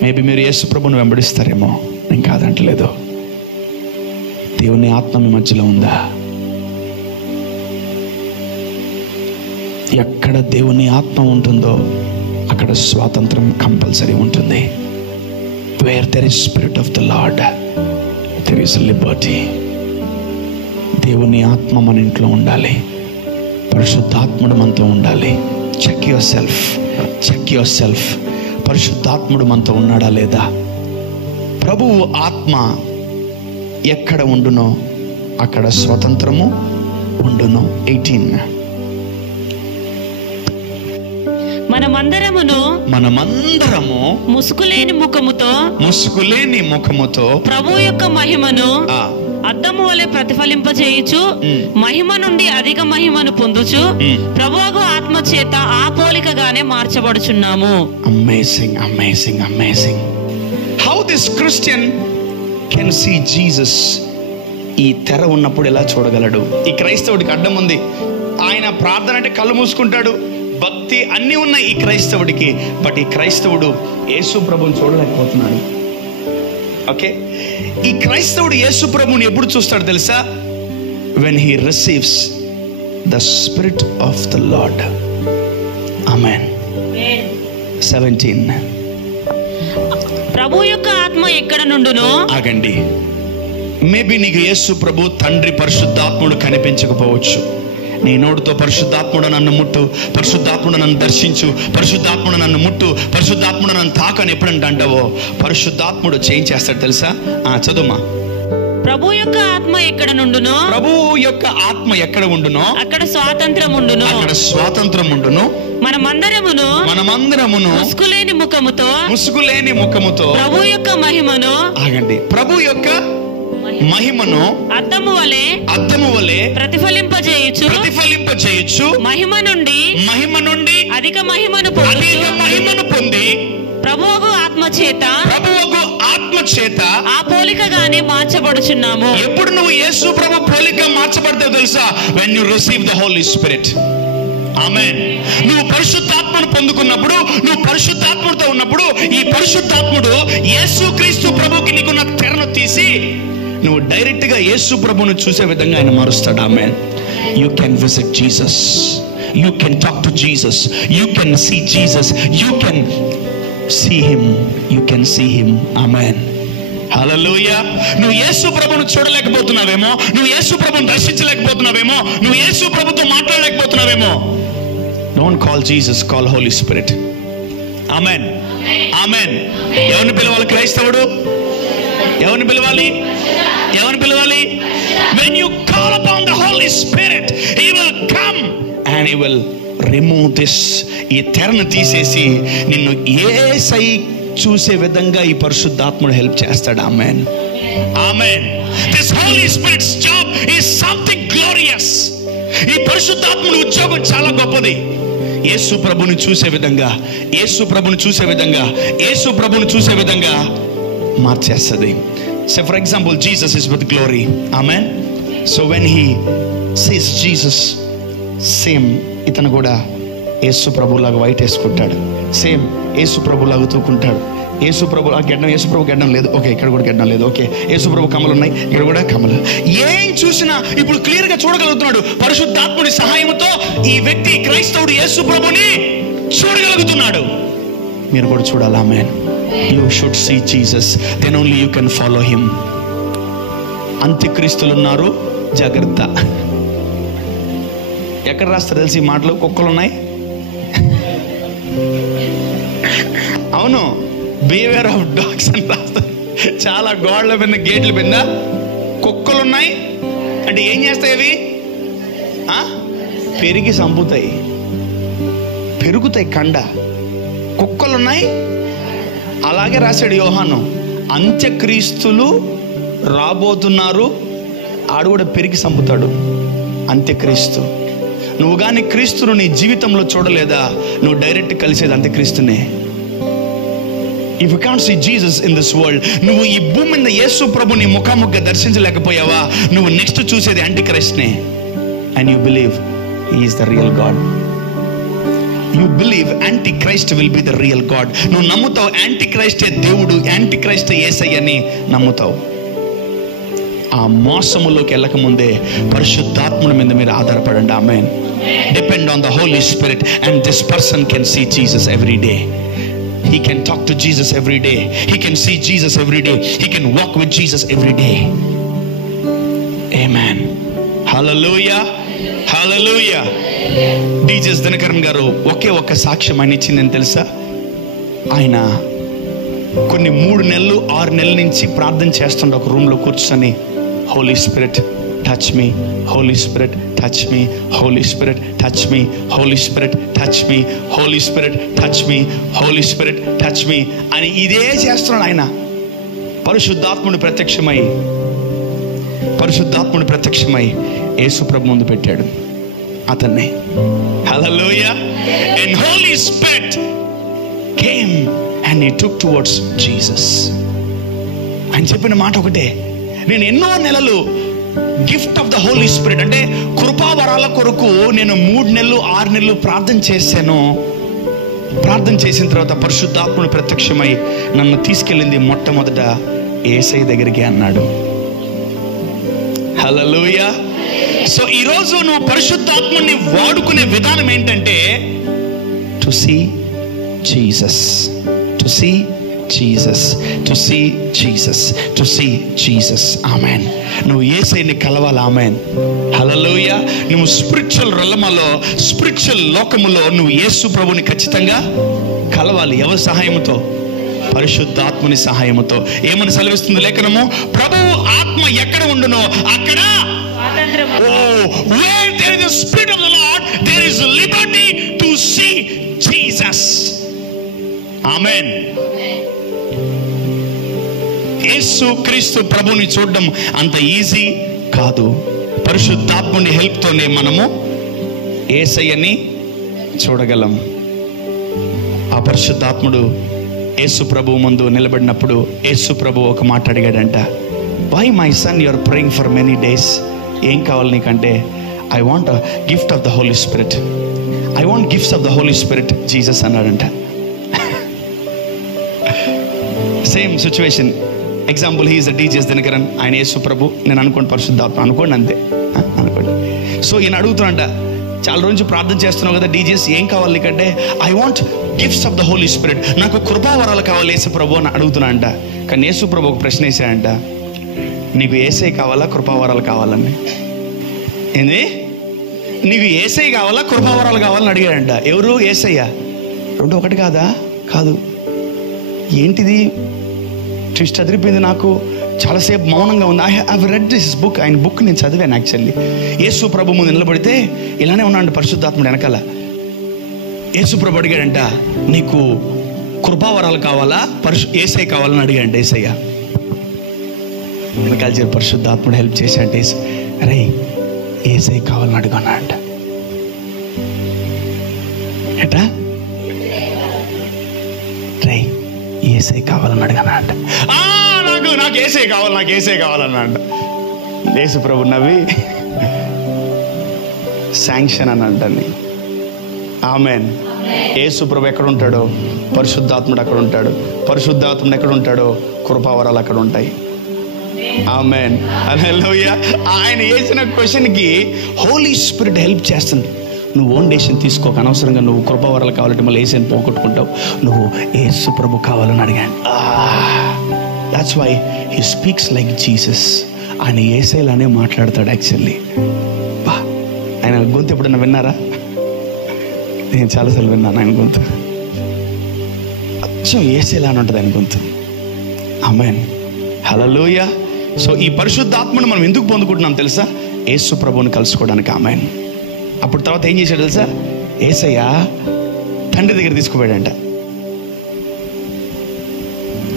మేబీ మీరు యేసు ప్రభువుని వెంబడిస్తారేమో. నేను కాదంటలేదు. దేవుని ఆత్మ మీ మధ్యలో ఉందా? ఎక్కడ దేవుని ఆత్మ ఉంటుందో అక్కడ స్వాతంత్రం కంపల్సరీ ఉంటుంది. Where there is spirit of the Lord, there is liberty. దేవుని ఆత్మ మన ఇంట్లో ఉండాలి, పరిశుద్ధాత్ముడు మనతో ఉండాలి. Check yourself. పరిశుద్ధాత్ముడు మనతో ఉన్నాడా లేదా? ప్రభువు ఆత్మ ఎక్కడ ఉండునో అక్కడ స్వతంత్రము ఉండును. 18 మనమందరము ముసుగులేని ముఖముతో ప్రభు యొక్క మహిమను అద్దము వలె ప్రతిఫలింపజేయుచు మహిమ నుండి అధిక మహిమను పొందుచు ప్రభువు ఆత్మ చేత ఆ పోలికగానే మార్చబడుచున్నాము. Amazing, amazing, amazing. How this Christian can see Jesus. ఈ తెర ఉన్నప్పుడు ఎలా చూడగలడు? ఈ క్రైస్తవుడికి అడ్డం ఉంది. ఆయన ప్రార్థన అంటే కళ్ళు మూసుకుంటాడు, భక్తి అన్నీ ఉన్నాయి ఈ క్రైస్తవుడికి. బట్ ఈ క్రైస్తవుడు యేసు ప్రభువుని చూడలేకపోతున్నాడు. ఓకే, ఈ క్రైస్తవుడు యేసు ప్రభువుని ఎప్పుడు చూస్తాడు తెలుసా? When he receives the spirit of the Lord. Amen. 17 ప్రభు యొక్క ఆత్మ ఎక్కడ నుండునో. ఆగండి. మేబీ నీకు యేసు ప్రభు తండ్రి పరిశుద్ధాత్ముడు కనిపించకపోవచ్చు. నీ నోటితో పరిశుద్ధాత్ముడు నన్ను ముట్టు, పరిశుద్ధాత్ముడు నన్ను దర్శించు, పరిశుద్ధాత్ముడు నన్ను ముట్టు, పరిశుద్ధాత్ముడు నన్ను తాకని ఎప్పుడంటే అంటావో పరిశుద్ధాత్ముడు చేంజ్ చేస్తాడు తెలుసా? చదువుమా. ప్రభు యొక్క ఆత్మ ఎక్కడ నుండునో, ప్రభు యొక్క ఆత్మ ఎక్కడ ఉండునో అక్కడ స్వాతంత్రం ఉండును. మనమందరమును ముసుగులేని ముఖముతో ప్రభు యొక్క మహిమను. ఆగండి. ప్రభు యొక్క మహిమను అద్దము వలె ప్రతిఫలింపజేయుచు మహిమ నుండి అధిక మహిమను పొంది ప్రభువు ఆత్మ చేత ఆ పోలికగానే మార్చబడుచున్నాము. ఎప్పుడు నువ్వు యేసు ప్రభు పోలిక మార్చబడతావు తెలుసా? when you receive the Holy Spirit. ఆమేన్. నువ్వు పరిశుద్ధాత్మను పొందుకున్నప్పుడు, నువ్వు పరిశుద్ధాత్మతో ఉన్నప్పుడు, ఈ పరిశుద్ధాత్ముడు యేసుక్రీస్తు ప్రభుకి నీకున్న తెరను తీసి నువ్వు డైరెక్ట్ గా యేసు ప్రభువును చూసే విధంగా ఆయన మారుస్తాడు. Amen. You can visit Jesus, you can talk to Jesus, you can see Jesus, you can see him. Amen. Hallelujah. నువ్వు యేసు ప్రభువును చూడలేకపోతున్నావేమో, నువ్వు యేసు ప్రభువును దర్శించలేకపోతున్నావేమో, నువ్వు యేసు ప్రభుతో మాట్లాడలేకపోతున్నావేమో. Don't call Jesus, call Holy Spirit. Amen. Amen. ఎవరిని పిలవాలి క్రైస్తవుడు? ఎవరిని పిలవాలి? When you call upon the Holy Spirit, He will come and He will remove this. ఈ తెరను తీసేసి నిన్ను యేసై చూసే విధంగా ఈ పరిశుద్ధాత్ముడు హెల్ప్ చేస్తాడు. ఆమేన్. ఆమేన్. This Holy Spirit's job is something glorious. ఈ పరిశుద్ధాత్ముడి ఉద్యోగం చాలా గొప్పది. యేసు ప్రభువుని చూసే విధంగా మార్చేస్తుంది. So for example, Jesus is with glory. Amen. So when he sees Jesus, same ఇతను కూడా యేసు ప్రభులాగా వైట్ వేసుకుంటాడు, సేమ్ యేసు ప్రభులాగా తూకుంటాడు. యేసు ప్రభు గడ్డం లేదు, ఓకే ఇక్కడ కూడా గడ్డం లేదు, ఓకే యేసు ప్రభు కమలు ఉన్నాయి, ఇక్కడ కూడా కమలు. ఏం చూసినా ఇప్పుడు క్లియర్ గా చూడగలుగుతున్నాడు. పరిశుద్ధాత్ముడి సహాయంతో ఈ వ్యక్తి క్రైస్తవుడు యేసు ప్రభుని చూడగలుగుతున్నాడు. మీరు కూడా చూడాలి. ఆమేన్. You should see Jesus, then only you can follow him. అంత్యక్రీస్తులు ఉన్నారు, జాగ్రత్త. ఎక్కడ రాస్తారు తెలిసి ఈ మాటలు? కుక్కలు ఉన్నాయి. అవును, బిహేవియర్ ఆఫ్ డాగ్స్ అని రాస్తారు. చాలా గోడల మీద, గేట్ల మీద కుక్కలు ఉన్నాయి అంటే ఏం చేస్తాయి అవి? పెరిగి సంపుతాయి, పెరుగుతాయి కండ. కుక్కలున్నాయి. అలాగే రాశాడు యోహాను, అంత్యక్రీస్తులు రాబోతున్నారు, ఆడు కూడా పెరిగి సంపుతాడు. అంత్యక్రీస్తు. నువ్వు కానీ క్రీస్తును నీ జీవితంలో చూడలేదా, నువ్వు డైరెక్ట్ కలిసేది అంత్యక్రీస్తునే. If you can't see Jesus in this world, నువ్వు ఈ భూమి మీద యేసు ప్రభుని ముఖాముఖిగా దర్శించలేకపోయావా, నువ్వు నెక్స్ట్ చూసేది యాంటిక్రైస్ట్నే. And you believe he is the real God. You believe antichrist will be the real God. నువ్వు నమ్ముతావు యాంటిక్రైస్టే దేవుడు, యాంటిక్రైస్ట్ యేసయ్య అని నమ్ముతావు. ఆ మోసములోకి వెళ్ళక ముందే పరిశుద్ధాత్ముడి మీద మీరు ఆధారపడండి. Amen. Depend on the Holi Spirit and this person can see Jesus every day. He can talk to Jesus every day. He can see Jesus every day. He can walk with Jesus every day. Amen. హల్లెలూయా, హల్లెలూయా. డీజెస్ దినకరన్ గారు ఒకే ఒక్క సాక్ష్యం ఆయన ఇచ్చిందని తెలుసా? ఆయన కొన్ని 3 నెలలు 6 నెలల నుంచి ప్రార్థన చేస్తుండే ఒక రూమ్లో కూర్చొని, holy spirit touch me, holy spirit touch me, holy spirit touch me, holy spirit touch me, holy spirit touch me, holy spirit touch me అని ఇదే చేస్తున్నాడు ఆయన. పరిశుద్ధాత్ముడు ప్రత్యక్షమై యేసు ప్రభు ముందు పెట్టాడు అతన్ని. Hallelujah. And Holy Spirit came and he took towards Jesus. ఆయన చెప్పిన మాట ఒకటే, నేను ఎన్నో నెలలు gift of the Holi Spirit అంటే కృపావరాల కొరకు నేను 3 నెలలు 6 నెలలు ప్రార్థన చేశాను. ప్రార్థన చేసిన తర్వాత పరిశుద్ధాత్ముడు ప్రత్యక్షమై నన్ను తీసుకెళ్ళింది మొట్టమొదట యేసయ్య దగ్గరికి అన్నాడు. హల్లెలూయా. సో ఈరోజు నువ్వు పరిశుద్ధాత్ముని వాడుకునే విధానం ఏంటంటే to see Jesus, to see Jesus, to see Jesus, to see Jesus. Amen. నువ్వు యేసయ్యని కలవాలి. ఆమెన్. హల్లెలూయా. నువ్వు స్పిరిచువల్ రెలమలో, స్పిరిచువల్ లోకములో నువ్వు యేసు ప్రభుని ఖచ్చితంగా కలవాలి. ఎవరి సహాయముతో? పరిశుద్ధాత్ముని సహాయముతో. ఏమని సెలవిస్తుంది లేఖనము? ప్రభువు ఆత్మ ఎక్కడ ఉండునో అక్కడ where there is the spirit of the Lord there is liberty to see Jesus. Amen. యేసు క్రీస్తు ప్రభుని చూడడం అంత ఈజీ కాదు. పరిశుద్ధాత్ముని హెల్ప్ తోనే మనము యేసయ్యని చూడగలం. ఆ పరిశుద్ధాత్ముడు యేసు ప్రభు ముందు నిలబడినప్పుడు యేసు ప్రభు ఒక మాట అడిగాడంట. Why my son you are praying for many days? ఏం కావాలి నీకంటే, I want a gift of the Holi Spirit, I want gifts of the Holi Spirit Jesus అన్నాడంట. Same situation. Example, he is the DGS Dhinakaran, ఆయన యేసు ప్రభు, నేను అనుకోండి పరిశుద్ధాత్మ అనుకోండి, అంతే అనుకోండి. సో ఈయన అడుగుతున్నాడంట, చాలా రోజు ప్రార్థన చేస్తున్నావు కదా డీజెస్, ఏం కావాలి నీకంటే, I want gifts of the Holi spirit, నాకు కృపావరాలు కావాలి యేసు ప్రభు అని అడుగుతున్నా అంట. కానీ యేసు ప్రభు ఒక ప్రశ్న వేసాడంట, నీకు యేసయ్య కావాలా కృపావరాలు కావాలని? ఏంది? నీకు యేసయ్య కావాలా కృపావరాలు కావాలని అడిగాడంట. ఎవరు? యేసయ్య. రెండు ఒకటి కాదా? కాదు. ఏంటిది? ట్విస్ట్ అదిరిపోయింది నాకు. చాలాసేపు మౌనంగా ఉంది. I have read this book. ఆయన బుక్ నేను చదివాను యాక్చువల్లీ. యేసు ప్రభు ముందు నిలబడితే ఇలానే ఉన్నాడు పరిశుద్ధాత్ముడు వెనకాల. యేసు ప్రభు అడిగాడంట, నీకు కృపావరాలు కావాలా యేసయ్య కావాలని అడిగాడంట. యేసయ్య వెనకాల చేరి పరిశుద్ధాత్ముడు హెల్ప్ చేశాడంటే, అరే యేసయ్య కావాలని అడుగున్నాడంట. ఎటా రే యేసయ్య కావాలని అడిగానంట. నాకు యేసయ్య కావాలి, నాకు యేసయ్య కావాలన్నాడు. యేసు ప్రభు నవ్వి శాంక్షన్ అని అంటాను. ఆమెన్. యేసు ప్రభు ఎక్కడ ఉంటాడో పరిశుద్ధాత్ముడు అక్కడ ఉంటాడు. పరిశుద్ధాత్ముడు ఎక్కడ ఉంటాడో కృపావరాలు అక్కడ ఉంటాయి. ఆమెన్. హల్లెలూయా. ఆయన వేసిన క్వశ్చన్కి హోలీ స్పిరిట్ హెల్ప్ చేస్తుంది. నువ్వు ఓన్ డెసిషన్ తీసుకోక, అనవసరంగా నువ్వు కృపావరాలు కావాలంటే మళ్ళీ యేసుని పోగొట్టుకుంటావు. నువ్వు యేసు ప్రభు కావాలని అడిగాను. That's why he speaks like Jesus. ఆయన యేసయ్యలానే మాట్లాడతాడు యాక్చువల్లీ. ఆయన గొంతు ఎప్పుడన్నా విన్నారా? నేను చాలాసార్లు విన్నాను ఆయన గొంతు. అచ్చం యేసయ్యలానే ఉంటుంది ఆయన గొంతు. ఆమేన్. హల్లెలూయా. సో ఈ పరిశుద్ధాత్మను మనం ఎందుకు పొందుకుంటున్నాం తెలుసా? యేసు ప్రభువుని కలుసుకోవడానికి. ఆమేన్. అప్పుడు తర్వాత ఏం చేశాడు తెలుసా? యేసయ్య తండ్రి దగ్గర తీసుకుపోయాడంట.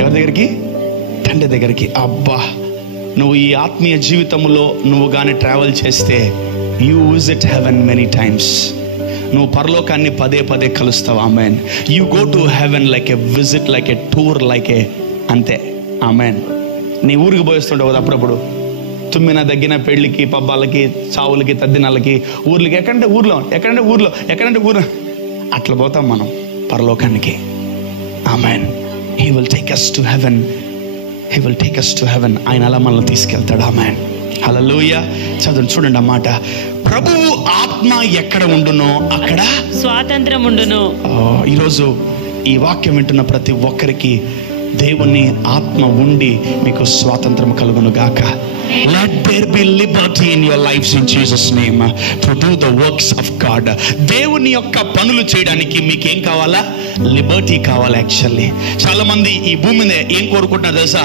ఎవరి దగ్గరికి? తండ్రి దగ్గరికి. అబ్బా, నువ్వు ఈ ఆత్మీయ జీవితంలో నువ్వు కానీ ట్రావెల్ చేస్తే you visit heaven many times. నువ్వు పరలోకాన్ని పదే పదే కలుస్తావు. Amen. You go to heaven like a visit, like a tour, like a అంతే. ఆమెన్. నీ ఊరికి పోయిస్తుంటావు కదా అప్పుడప్పుడు, తుమ్మిన దగ్గిన పెళ్ళికి, పబ్బాలకి, చావులకి, తద్దినాలకి, ఊర్లకి, ఎక్కడంటే ఊర్లో, ఎక్కడంటే ఊర్లో, ఎక్కడంటే ఊరు, అట్లా పోతాం మనం పరలోకానికి. Amen. He will take us to heaven. He will take us to heaven. ఆయన అలా మనల్ని తీసుకెళ్తాడు. ఆమెన్. హల్లెలూయా. చదువు చూడండి ఆ మాట. ప్రభువు ఆత్మ ఎక్కడ ఉండునో అక్కడ స్వాతంత్రం ఉండును. ఈరోజు ఈ వాక్యం వింటున్న ప్రతి ఒక్కరికి దేవుని ఆత్మ ఉండి మీకు స్వాతంత్రం కలుగును గాక. Let there be liberty in your lives in Jesus name to do the works of God. దేవుని యొక్క పనులు చేయడానికి మీకు ఏం కావాలా? లిబర్టీ కావాలి. యాక్చువల్లీ చాలా మంది ఈ భూమి మీద ఏం కోరుకుంటున్నారు తెలుసా?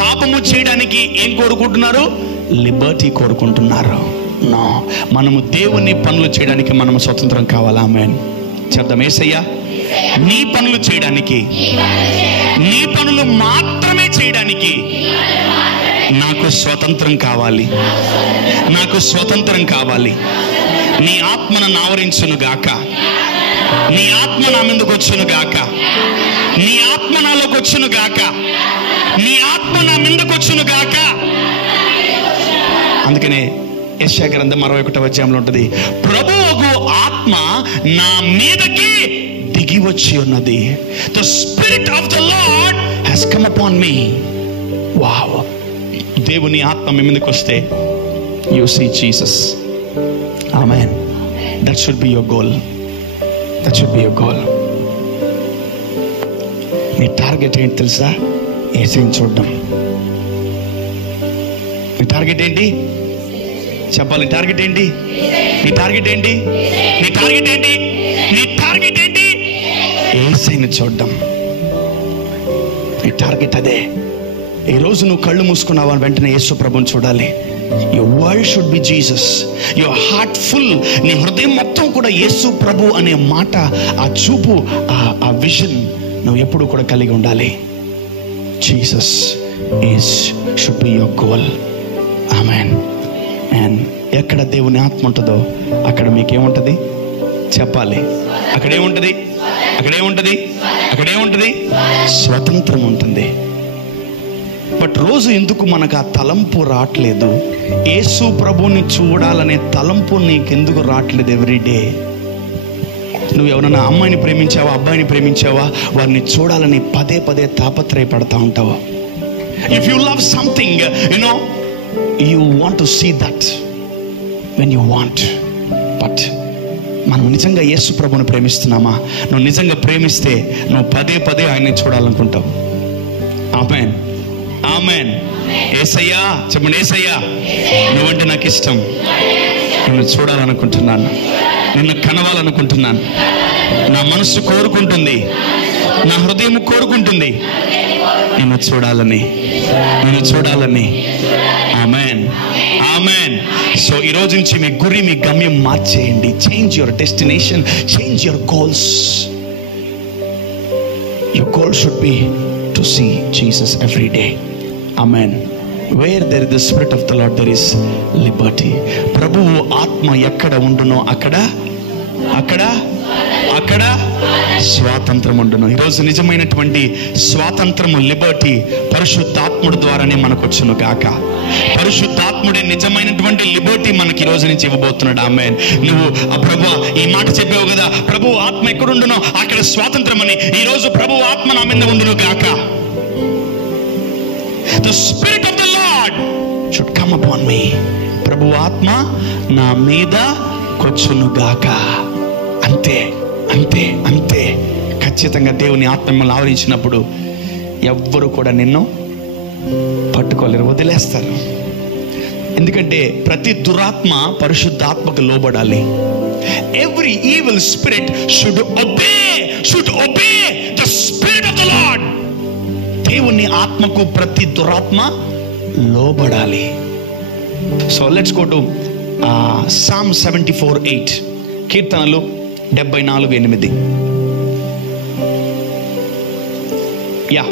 పాపము చేయడానికి ఏం కోరుకుంటున్నారు? లిబర్టీ కోరుకుంటున్నారు. నో, మనము దేవుని పనులు చేయడానికి మనము స్వతంత్రం కావాలా? ఆమేన్ చెప్దాం. యేసయ్యా, నీ పనులు చేయడానికి, నీ పనులు మాత్రమే చేయడానికి నాకు స్వతంత్రం కావాలి. నాకు స్వతంత్రం కావాలి. నీ ఆత్మ నన్ను ఆవరించును గాక. నీ ఆత్మ నా మీదకి వచ్చును గాక. నీ ఆత్మ నాలోకి వచ్చును గాక. నీ ఆత్మ నా మీదకి వచ్చును గాక. అందుకనే యెషయా గ్రంథం 61వ అధ్యాయంలో ఉంటుంది, ప్రభువు ఆత్మ నా మీదకి దిగి వచ్చి ఉన్నది. The Spirit of the Lord has come upon me. Wow! దేవుని ఆత్మ మీ మీదకి వస్తే you see Jesus. Amen. That should be your goal. That should be your goal. నీ టార్గెట్ ఏంటి తెలుసా? యేసుని చూడడం. నీ టార్గెట్ ఏంటి చెప్పాలి? టార్గెట్ ఏంటి? నీ టార్గెట్ ఏంటి? నీ టార్గెట్ ఏంటి? నీ టార్గెట్ ఏంటి? యేసుని చూడడం. నీ టార్గెట్ అదే. ఈ రోజు నువ్వు కళ్ళు మూసుకున్నావా, వెంటనే యేసు ప్రభుని చూడాలి. Your world should be Jesus. Your heart full. నీ హృదయం మొత్తం కూడా యేసు ప్రభు అనే మాట, ఆ చూపు, ఆ విజన్ నువ్వు ఎప్పుడు కూడా కలిగి ఉండాలి. Jesus should be your goal. Amen. And ఎక్కడ దేవుని ఆత్మ ఉంటుందో అక్కడ మీకేముంటుంది చెప్పాలి? అక్కడేముంటుంది? అక్కడేముంటుంది? అక్కడేముంటుంది? స్వతంత్రం ఉంటుంది. బట్ రోజు ఎందుకు మనకు ఆ తలంపు రావట్లేదు? యేసు ప్రభుని చూడాలనే తలంపు నీకెందుకు రావట్లేదు? ఎవ్రీడే నువ్వు ఎవరైనా అమ్మాయిని ప్రేమించావా, అబ్బాయిని ప్రేమించావా, వారిని చూడాలని పదే పదే తాపత్రయపడతా ఉంటావు. If you love something, you want to see that when you want. But మనం నిజంగా యేసు ప్రభువుని ప్రేమిస్తున్నామా? నువ్వు నిజంగా ప్రేమిస్తే నువ్వు పదే పదే ఆయన్ని చూడాలనుకుంటావు. ఆమేన్, ఆమేన్. యేసయ్యా చెప్పండి. యేసయ్యా, నువ్వంటే నాకు ఇష్టం. నిన్ను చూడాలనుకుంటున్నాను, నిన్ను కనవాలనుకుంటున్నాను. నా మనస్సు కోరుకుంటుంది, నా హృదయం కోరుకుంటుంది నిన్ను చూడాలని, నిన్ను చూడాలని. ఆమేన్, ఆమేన్. సో ఈ రోజు నుంచి మీ గురి, మీ గమ్యం మార్చేయండి. Change your destination, change your goals. Your goal should be to see Jesus every day. Amen. Where there is the spirit of the Lord there is liberty. ప్రభువు ఆత్మ ఎక్కడ ఉండునో అక్కడ స్వాతంత్రం ఉండును. ఈరోజు నిజమైనటువంటి స్వాతంత్రము, లిబర్టీ పరిశుద్ధాత్ముడి ద్వారానే మనకు వచ్చును గాక. పరిశుద్ధాత్ముడే నిజమైనటువంటి లిబర్టీ మనకి ఈ రోజు నుంచి ఇవ్వబోతున్నాడు. ఆమేన్. నువ్వు ప్రభువా ఈ మాట చెప్పావు కదా, ప్రభు ఆత్మ ఎక్కడుండునో అక్కడ స్వాతంత్రం అని. ఈ రోజు ప్రభు ఆత్మ నా మీద ఉండును గాక. The Spirit of the Lord should come upon me. ప్రభు ఆత్మ నా మీద కొచ్చును గాక. అంతే, అంతే, అంతే. ఖచ్చితంగా దేవుని ఆత్మ మిమ్మల్ని ఆవరించినప్పుడు ఎవ్వరు కూడా నిన్ను పట్టుకోలేరు, వదిలేస్తారు. ఎందుకంటే ప్రతి దురాత్మ పరిశుద్ధాత్మకు లోబడాలి. Every evil spirit should obey the Spirit of the Lord. దేవుని ఆత్మకు ప్రతి దురాత్మ లోబడాలి. So let's go to Psalm 74:8. కీర్తనలు 74:8. యా,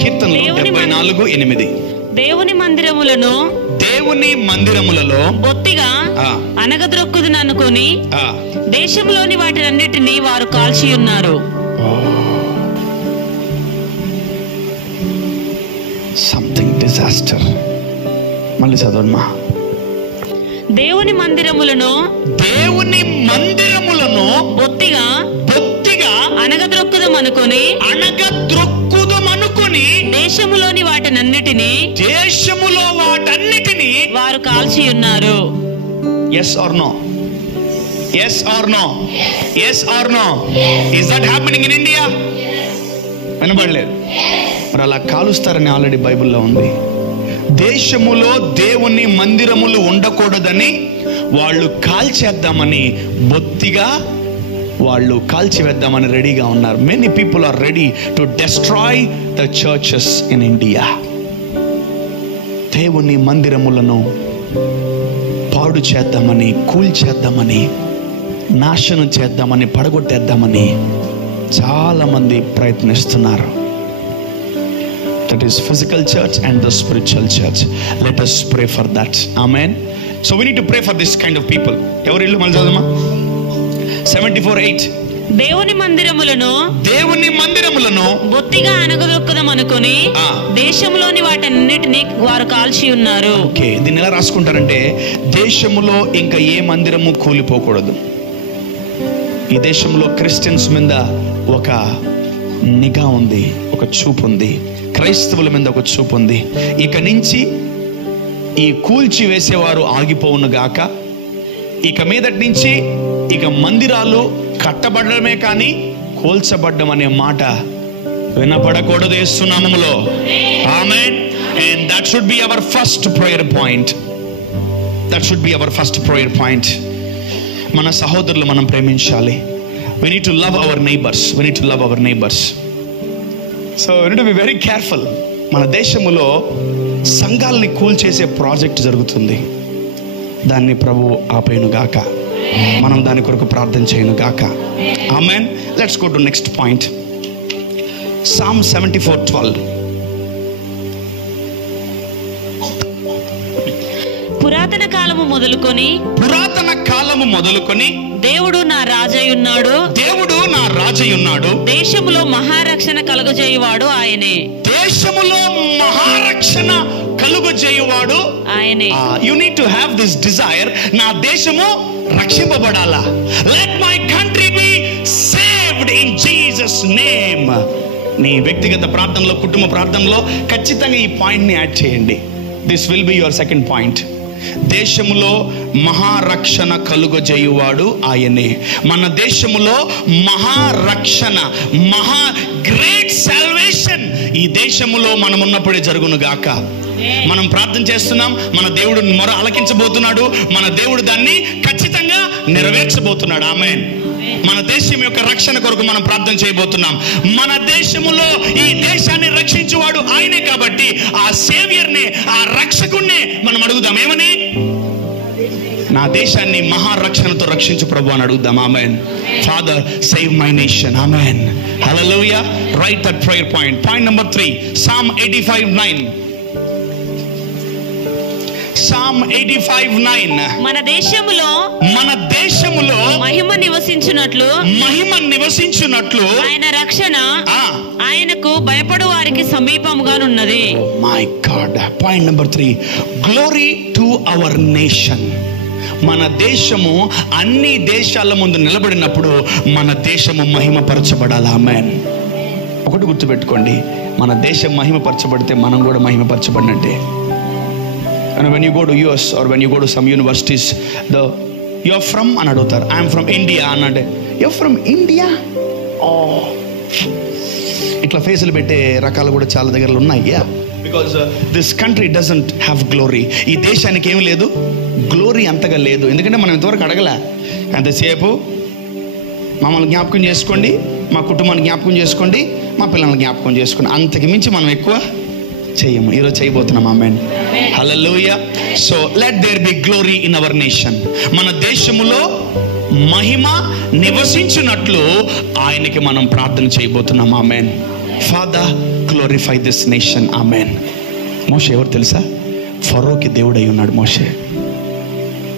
కీర్తనలు 74:8. దేవుని మందిరములలో బొత్తిగా అనగద్రొక్కుదును అనుకొని దేశంలోని వాటినన్నిటినీ వారు కాల్చి ఉన్నారు. Something disaster. మళ్ళీ చదవమ్మా. దేవుని మందిరములను బొత్తిగా అనగద్రొక్కుదమనుకొని దేశములోని వాటినన్నిటినీ వారు కాల్చి ఉన్నారు. yes or no? Yes or no? Yes or no? Is that happening in India? వినబడలేదు. మరి అలా కాలుస్తారని ఆల్రెడీ బైబిల్లో ఉంది. దేశములో దేవుని మందిరములు ఉండకూడదని వాళ్ళు కాల్చేద్దామని, బొత్తిగా వాళ్ళు కాల్చివేద్దామని రెడీగా ఉన్నారు. Many people are ready to destroy the churches in India. దేవుని మందిరములను పాడు చేద్దామని, కూల్చేద్దామని, నాశనం చేద్దామని, పడగొట్టేద్దామని చాలామంది ప్రయత్నిస్తున్నారు. That is physical church and the spiritual church. Let us pray for that. Amen. So we need to pray for this kind of people. ఎవరు ఇల్లు మళ్ళీ చదవమా? 74:8. దేవుని మందిరములను బొత్తిగా అనగదొక్కుదాం అనుకుని దేశంలోని వాటన్నిటిని వారు కాల్చి ఉన్నారు. ఓకే, దీన్ని ఎలా రాసుకుంటారంటే, దేశములో ఇంకా ఏ మందిరము కూలిపోకూడదు. ఈ దేశంలో క్రిస్టియన్స్ మీద ఒక నిఘా ఉంది, ఒక చూపు ఉంది, క్రైస్తవుల మీద ఒక చూపు ఉంది. ఇక నుంచి ఈ కూల్చి వేసేవారు ఆగిపోవును గాక. ఇక మీదటి నుంచి ఇక మందిరాలు కట్టబడమే కానీ కూల్చబడ్డం అనే మాట వినపడకూడదు యేసు నామములో. ఆమేన్. And that should be our first prayer point. That should be our first prayer point. మన సహోదరులు మనం ప్రేమించాలి. We need to love our neighbors. We need to love our neighbors. So we need to be very careful. మన దేశములో సంఘాలని కూల్చేసే ప్రాజెక్ట్ జరుగుతుంది. దాన్ని ప్రభు ఆపేను గాక. మనం దాని కొరకు ప్రార్థన చేయను గాక. Amen. Let's go to next point. Psalm 74:12. పురాతన కాలము మొదలుకొని దేవుడు నా రాజయ్యున్నాడు. దేశములో మహారక్షణ కలుగజేయువాడు ఆయనే. You need to have this desire. నా దేశము రక్షింపబడాలా. Let my country be saved in Jesus name. నీ వ్యక్తిగత ప్రార్థనలో, కుటుంబ ప్రార్థనలో ఖచ్చితంగా ఈ పాయింట్ ని యాడ్ చేయండి. This will be your second point. దేశములో మహారక్షణ కలుగజేయువాడు ఆయనే. మన దేశములో మహారక్షణ, మహా గ్రేట్ సాల్వేషన్ ఈ దేశములో మనం ఉన్నప్పుడే జరుగును గాక. మనం ప్రార్థన చేస్తున్నాం, మన దేవుడు మొర ఆలకించబోతున్నాడు, మన దేవుడు దాన్ని ఖచ్చితంగా నెరవేర్చబోతున్నాడు. ఆమేన్. మన దేశం యొక్క రక్షణ కొరకు మనం ప్రార్థన చేయబోతున్నాం. మన దేశములో ఈ దేశాన్ని రక్షించువాడు ఆయనే కాబట్టి ఆ సేవియర్ని, ఆ రక్షకుణ్ణి మనం అడుగుదాం. ఏమని? నా దేశాన్ని మహారక్షణతో రక్షించు ప్రభు అని అడుగుదాం. Amen. Father, save my nation. Amen. Hallelujah. Right that prayer point. Point number 3, Psalm 85:9. Psalm 85:9. మన దేశములో మహిమ నివసించునట్లు ఆయన రక్షణ ఆయనకు భయపడు వారికి సమీపముగానున్నది. My God. Point number 3, glory to our nation. మన దేశము అన్ని దేశాల ముందు నిలబడినప్పుడు మన దేశము మహిమపరచబడాలి. ఆమేన్. ఒకటి గుర్తుపెట్టుకోండి, మన దేశం మహిమపరచబడితే మనం కూడా మహిమపరచబడినట్టే. And when you go to US or when you go to some universities, you're from అని అడుగుతారు. I'm from India అనంటే, you're from India? Oh, ఇట్లా ఫేసులు పెట్టే రకాలు కూడా చాలా దగ్గరలో ఉన్నాయి. Because this country doesn't have glory. ఈ దేశానికి ఏం లేదు, గ్లోరీ అంతగా లేదు. ఎందుకంటే మనం ఇంతవరకు అడగలే. అంతసేపు మమ్మల్ని జ్ఞాపకం చేసుకోండి, మా కుటుంబాన్ని జ్ఞాపకం చేసుకోండి, మా పిల్లల్ని జ్ఞాపకం చేసుకోండి. అంతకు మించి మనం ఎక్కువ చేయము. ఈరోజు చేయబోతున్నాం. Amen. Hallelujah. So let there be glory in our nation. మన దేశములో మహిమ నివసించున్నట్లు ఆయనకి మనం ప్రార్థన చేయబోతున్నాం. Amen. Father, glorify this nation. Amen. మోషే ఎవరు తెలుసా? ఫరోకి దేవుడై ఉన్నాడు మోషే.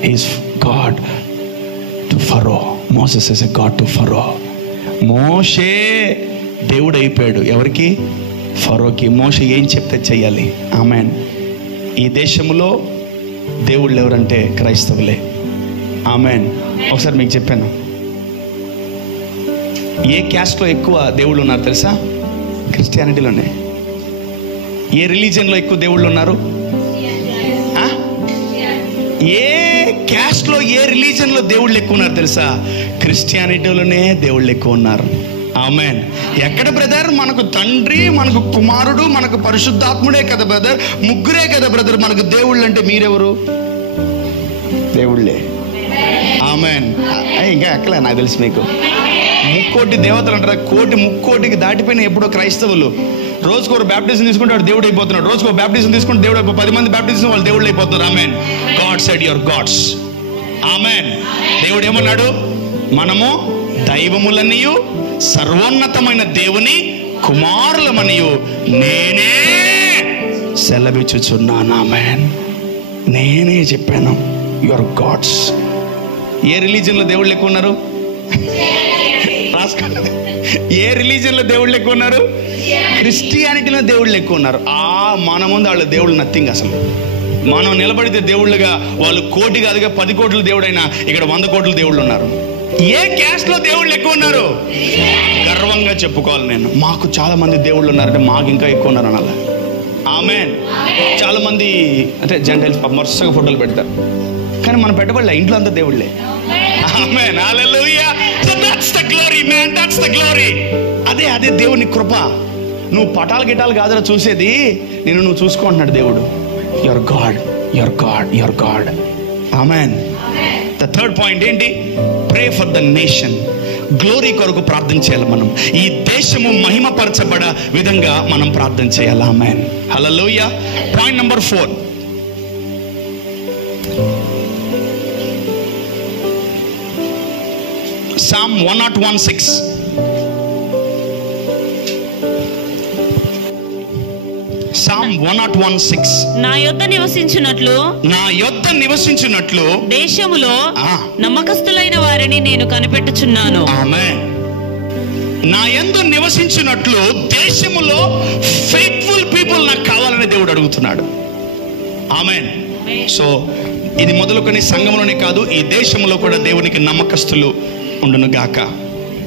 He is God to Pharaoh. Moses is a God to Pharaoh. మోషే దేవుడు అయిపోయాడు ఎవరికి? ఫరోకి. మోషే ఏం చెప్తే చెయ్యాలి. ఆమేన్. ఈ దేశంలో దేవుళ్ళు ఎవరంటే క్రైస్తవులే. ఆమేన్. ఒకసారి మీకు చెప్పాను, ఏ క్యాస్ట్లో ఎక్కువ దేవుళ్ళు ఉన్నారు తెలుసా? క్రిస్టియానిటీలోనే. ఏ రిలీజియన్లో ఎక్కువ దేవుళ్ళు ఉన్నారు? ఏ క్యాస్ట్లో, ఏ రిలీజన్లో దేవుళ్ళు ఎక్కువ ఉన్నారు తెలుసా? క్రిస్టియానిటీలోనే దేవుళ్ళు ఎక్కువ ఉన్నారు. ఆమేన్. ఎక్కడ బ్రదర్? మనకు తండ్రి, మనకు కుమారుడు, మనకు పరిశుద్ధాత్ముడే కదా బ్రదర్, ముగ్గురే కదా బ్రదర్ మనకు దేవుళ్ళు అంటే. మీరెవరు? దేవుళ్ళే. ఆమేన్. ఇంకా ఎక్కలే నాకు తెలుసు మీకు. ముక్కోటి దేవతలు అంటారు. ముక్కోటికి దాటిపోయిన ఎప్పుడో క్రైస్తవులు రోజుకు ఒక బ్యాప్టిజం తీసుకుంటే వాడు దేవుడు అయిపోతున్నాడు. రోజుకు ఒక బ్యాప్టిజం తీసుకుంటే దేవుడు 10 మంది బ్యాప్టిజం వాళ్ళు దేవుళ్ళు అయిపోతున్నారు. Amen. God said your gods. Amen. దేవుడు ఏమన్నాడు? మనము దైవములనియు సర్వోన్నతమైన దేవుని కుమారులమనియు నేనే సెలవిచ్చుచున్నాను. ఆమేన్. నేనే చెప్పాను, యువర్ గాడ్స్. ఏ రిలీజన్లో దేవుళ్ళు ఎక్కువ ఉన్నారు? రాసుకోండి. ఏ రిలీజన్లో దేవుళ్ళు ఎక్కువ ఉన్నారు? క్రిస్టియానిటీలో దేవుళ్ళు ఎక్కువ ఉన్నారు. మన ముందు వాళ్ళ దేవుళ్ళు నథింగ్. అసలు మనం నిలబడితే దేవుళ్ళుగా, వాళ్ళు కోటి కాదుగా 10 కోట్ల దేవుడైనా ఇక్కడ 100 కోట్ల దేవుళ్ళు ఉన్నారు. ఏ క్యాస్ట్ లో దేవుళ్ళు ఎక్కువ ఉన్నారు? గర్వంగా చెప్పుకోవాలి నేను, మాకు చాలా మంది దేవుళ్ళు ఉన్నారంటే మాకు ఇంకా ఎక్కువ ఉన్నారు అనాలి. ఆమేన్. చాలా మంది అంటే జెంటైల్స్ వరుసగా ఫోటోలు పెడతారు, కానీ మనం పెట్టబడలే, ఇంట్లో అంతా దేవుళ్ళే. Amen. Hallelujah. So that's the glory man, that's the glory. అదే దేవుని కృప. నువ్వు పటాలు గిటాలు కాదురా చూసేది, నువ్వు చూసుకుంటున్నాడు దేవుడు. Your God, your God, your God. Amen. The third point ఏంటి? Pray for the nation. Glory కొరకు ప్రార్థన చేయాలి మనం. ఈ దేశము మహిమపరచబడ విధంగా మనం ప్రార్థన చేయాలి. Amen. Hallelujah. Point number 4. Psalm 101:6. Psalm 101:6. నా యొద్ద నివసించున్నట్లు దేశములో నమ్మకస్తులైన వారిని నేను కనిపెట్టుచున్నాను. ఆమేన్. నా యందు నివసించున్నట్లు దేశములో ఫెయిత్ఫుల్ పీపుల్ నాకు కావాలని దేవుడు అడుగుతున్నాడు. ఆమేన్. సో ఇది మొదలుకొని సంఘంలోనే కాదు, ఈ దేశంలో కూడా దేవునికి నమ్మకస్తులు ఉండును గాక.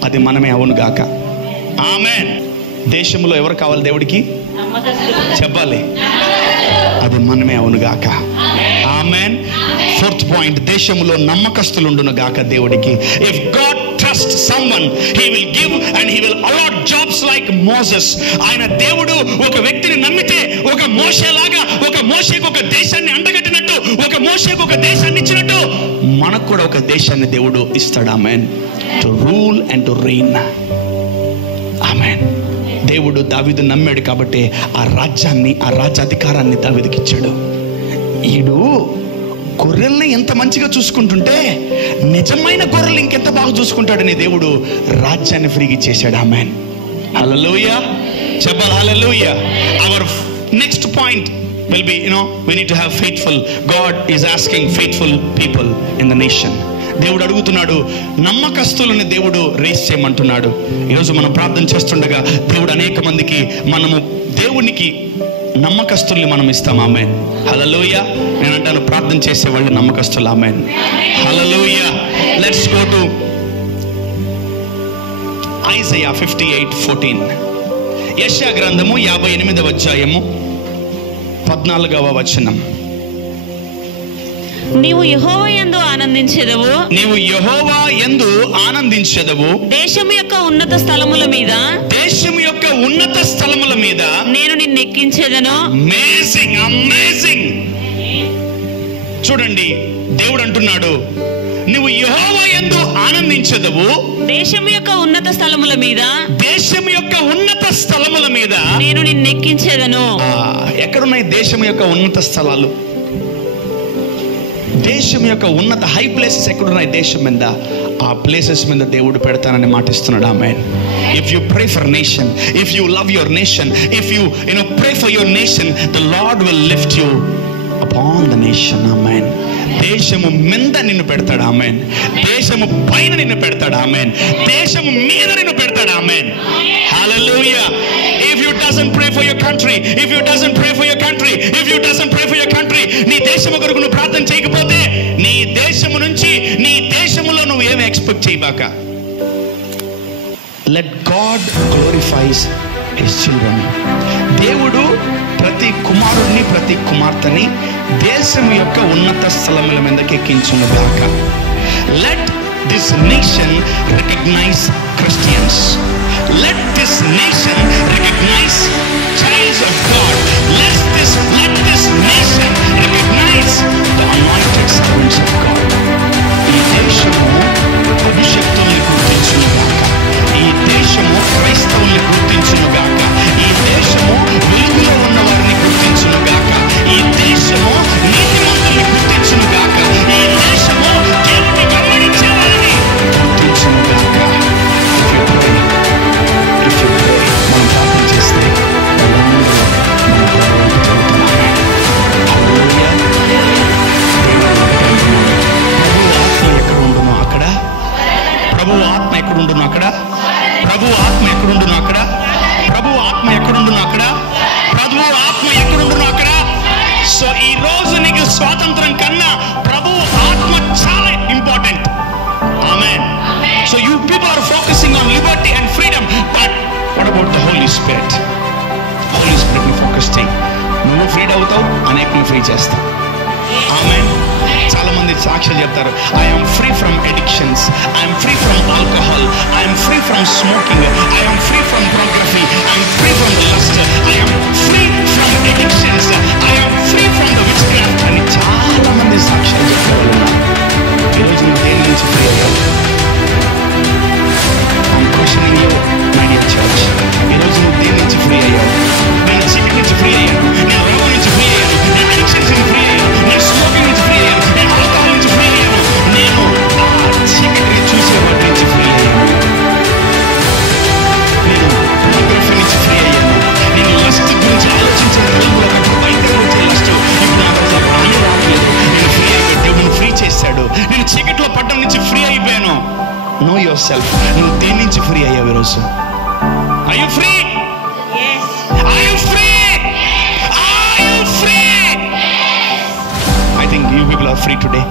అది మనమే అవును గాక. ఆమేన్. దేశంలో ఎవరు కావాలి దేవుడికి? చెప్పాలి. అది మనమే అవును గాక. ఆమేన్. ఫోర్త్ పాయింట్, దేశంలో నమ్మకస్తులు ఉండును గాక దేవుడికి. If God trust someone, he will give and he will allot jobs like Moses. ఆయన దేవుడు ఒక వ్యక్తిని నమ్మితే, ఒక మోషేలాగా, ఒక మోషేకు ఒక దేశాన్ని అంటగట్టినట్టు, ఒక మోషేకు ఒక దేశాన్ని ఇచ్చినట్టు మనకు కూడా ఒక దేశాన్ని దేవుడు ఇస్తాడు. Amen. To rule and to reign. Amen. దేవుడు దావీదు నమ్మాడు కాబట్టి ఆ రాజ్యాన్ని, ఆ రాజ్యాధికారాన్ని దావీదుకి ఇచ్చాడు. ఈడు గొర్రెల్ని ఎంత మంచిగా చూసుకుంటుంటే నిజమైన గొర్రెలు ఇంకెంత బాగా చూసుకుంటాడని దేవుడు రాజ్యాన్ని ఫ్రీగా ఇచ్చేసాడు. ఆమేన్. హల్లెలూయా. చెప్పాలి hallelujah. Our next point will be, we need to have faithful. God is asking faithful people in the nation. దేవుడు అడుగుతున్నాడు, నమ్మకస్తులని దేవుడు రేస్ చేయమంటున్నాడు. ఈరోజు మనం ప్రార్థన చేస్తుండగా దేవుడు అనేక మందికి, మనము దేవునికి నమ్మకస్తుల్ని మనం ఇస్తాం. ఆమేన్. హల్లెలూయా. నేను అంటాను, ప్రార్థన చేసే వాళ్ళు నమ్మకస్తులు. Amen. Hallelujah. Let's go to Isaiah 58:14. యెషయా గ్రంథము 58వ అధ్యాయము 14వ వచనం. నీవు యెహోవా యందు ఆనందించెదవు. దేశము యొక్క ఉన్నత స్థలముల మీద నేను నిన్ను ఎక్కించెదను. Amazing, amazing. చూడండి, దేవుడు అంటున్నాడు, నువ్వు యెహోవా యందు ఆనందించెదవు. దేశము యొక్క ఉన్నత స్థలముల మీద నేను నిన్ను ఎక్కించెదను. ఎక్కడున్నాయి దేశం యొక్క ఉన్నత స్థలాలు? దేశం యొక్క ఉన్నత హై ప్లేసెస్ ఎక్కడున్నాయి? దేశం మీద, ఆ ప్లేసెస్ మీద దేవుడు పెడతానని మాటిస్తున్నాడు. Amen. If you pray for nation, if you love your nation, if you pray for your nation, the Lord will lift you upon the nation. Amen. దేశము మీద నిన్ను పెడతాడు. ఆమేన్. దేశము పైన నిన్ను పెడతాడు. ఆమేన్. దేశము మీద నిన్ను పెడతాడు. ఆమేన్. హల్లెలూయా. If you doesn't pray for your country, if you doesn't pray for your country, if you doesn't pray for your country, నీ దేశము కొరకు నువ్వు ప్రార్థన చేయకపోతే నీ దేశము నుంచి, నీ దేశములో నువ్వు ఏమి expect చేయబాక. Let God glorifies His children. దేవుడు ప్రతి కుమారుడిని ప్రతి కుమార్తెని దేశం యొక్క ఉన్నత స్థలముల మీదకి ఎక్కించును గాక. Let this nation recognise Christians. Let this nation recognise childs of God. Let this nation recognise the anointed servants of God. ఈ దేశము అభిషక్తుల్ని గుర్తించును గాక. ఈ దేశము క్రైస్తవుల్ని గుర్తించును గాక. ఈ దేశము వెలుగులో ఉన్న వారిని గుర్తించును గాక. ఈ దేశము నీతిమంతుల్ని గుర్తించును గాక. ఈ దేశము దేవుని వెంబడించే వారిని గుర్తించును గాక. మనం ప్రార్థన చేస్తే ప్రభు ఆత్మ ఎక్కడుండును అక్కడ. ప్రభు ఆత్మ ఎక్కడుండును అక్కడ. ప్రభు ఆత్మ ఎక్కడుండును అక్కడ. ప్రభు ఆత్మ ఎక్కడుండును అక్కడ. సో ఈ రోజు నీకు స్వాతంత్రం కన్నా ప్రభు ఆత్మ చాలా important. Amen. So you people are focusing on liberty and freedom, but what about the Holi spirit? Holy spirit ని ఫోకస్ చేయి. నువ్వు ఫ్రీడ్ అవుతావు, అనేకులు ఫ్రీ చేస్తావు. ఆమేన్. చాలా మంది సాక్ష్యాలు చెప్తారు, I'm free from addictions, I'm free from alcohol, I'm free from smoking, I'm free from pornography, I'm free from the lust, I'm free from addictions, I'm free from the which craft అని చాలా మంది సాక్ష్యాలు చెప్పేవాళ్ళు. ఈరోజు నువ్వు దేని నుంచి ఫ్రీ అయ్యావు? I'm questioning you my dear church. ఈరోజు నువ్వు దేని నుంచి ఫ్రీ అయ్యావు? నేను చీకటి నుంచి ఫ్రీ అయ్యాను, నేను రోగం నుంచి ఫ్రీ అయ్యాను, నేను అడిక్షన్స్ నుంచి ఫ్రీ అయ్యాను, నేను స్మోకింగ్ నుంచి ఫ్రీ అయ్యాను, నేను ఆల్కహాల్ నుంచి ఫ్రీ అయ్యాను, నేను ఆ చీకటిని చూసేవాటి నుంచి ఫ్రీ అయ్యాను, నేను పోర్నోగ్రఫీ నుంచి ఫ్రీ అయ్యాను, నేను లస్ట్ గురించి ఆలోచించిన రోజుల్లో ఒకటి బయటకు వచ్చే లస్ట్ ఇప్పుడు నాకు అసలు రాని రావట్లేదు. నేను ఫ్రీ అయిపోయి దేవుడు ఫ్రీ చేశాడు. నేను చీకట్లో పడ్డం నుంచి ఫ్రీ అయిపోయాను. Know yourself. నువ్వు దేని నుంచి ఫ్రీ అయ్యావు ఈరోజు? Are you free? Yes. Are you free? Yes. Are you free? Yes. I think you people are free today.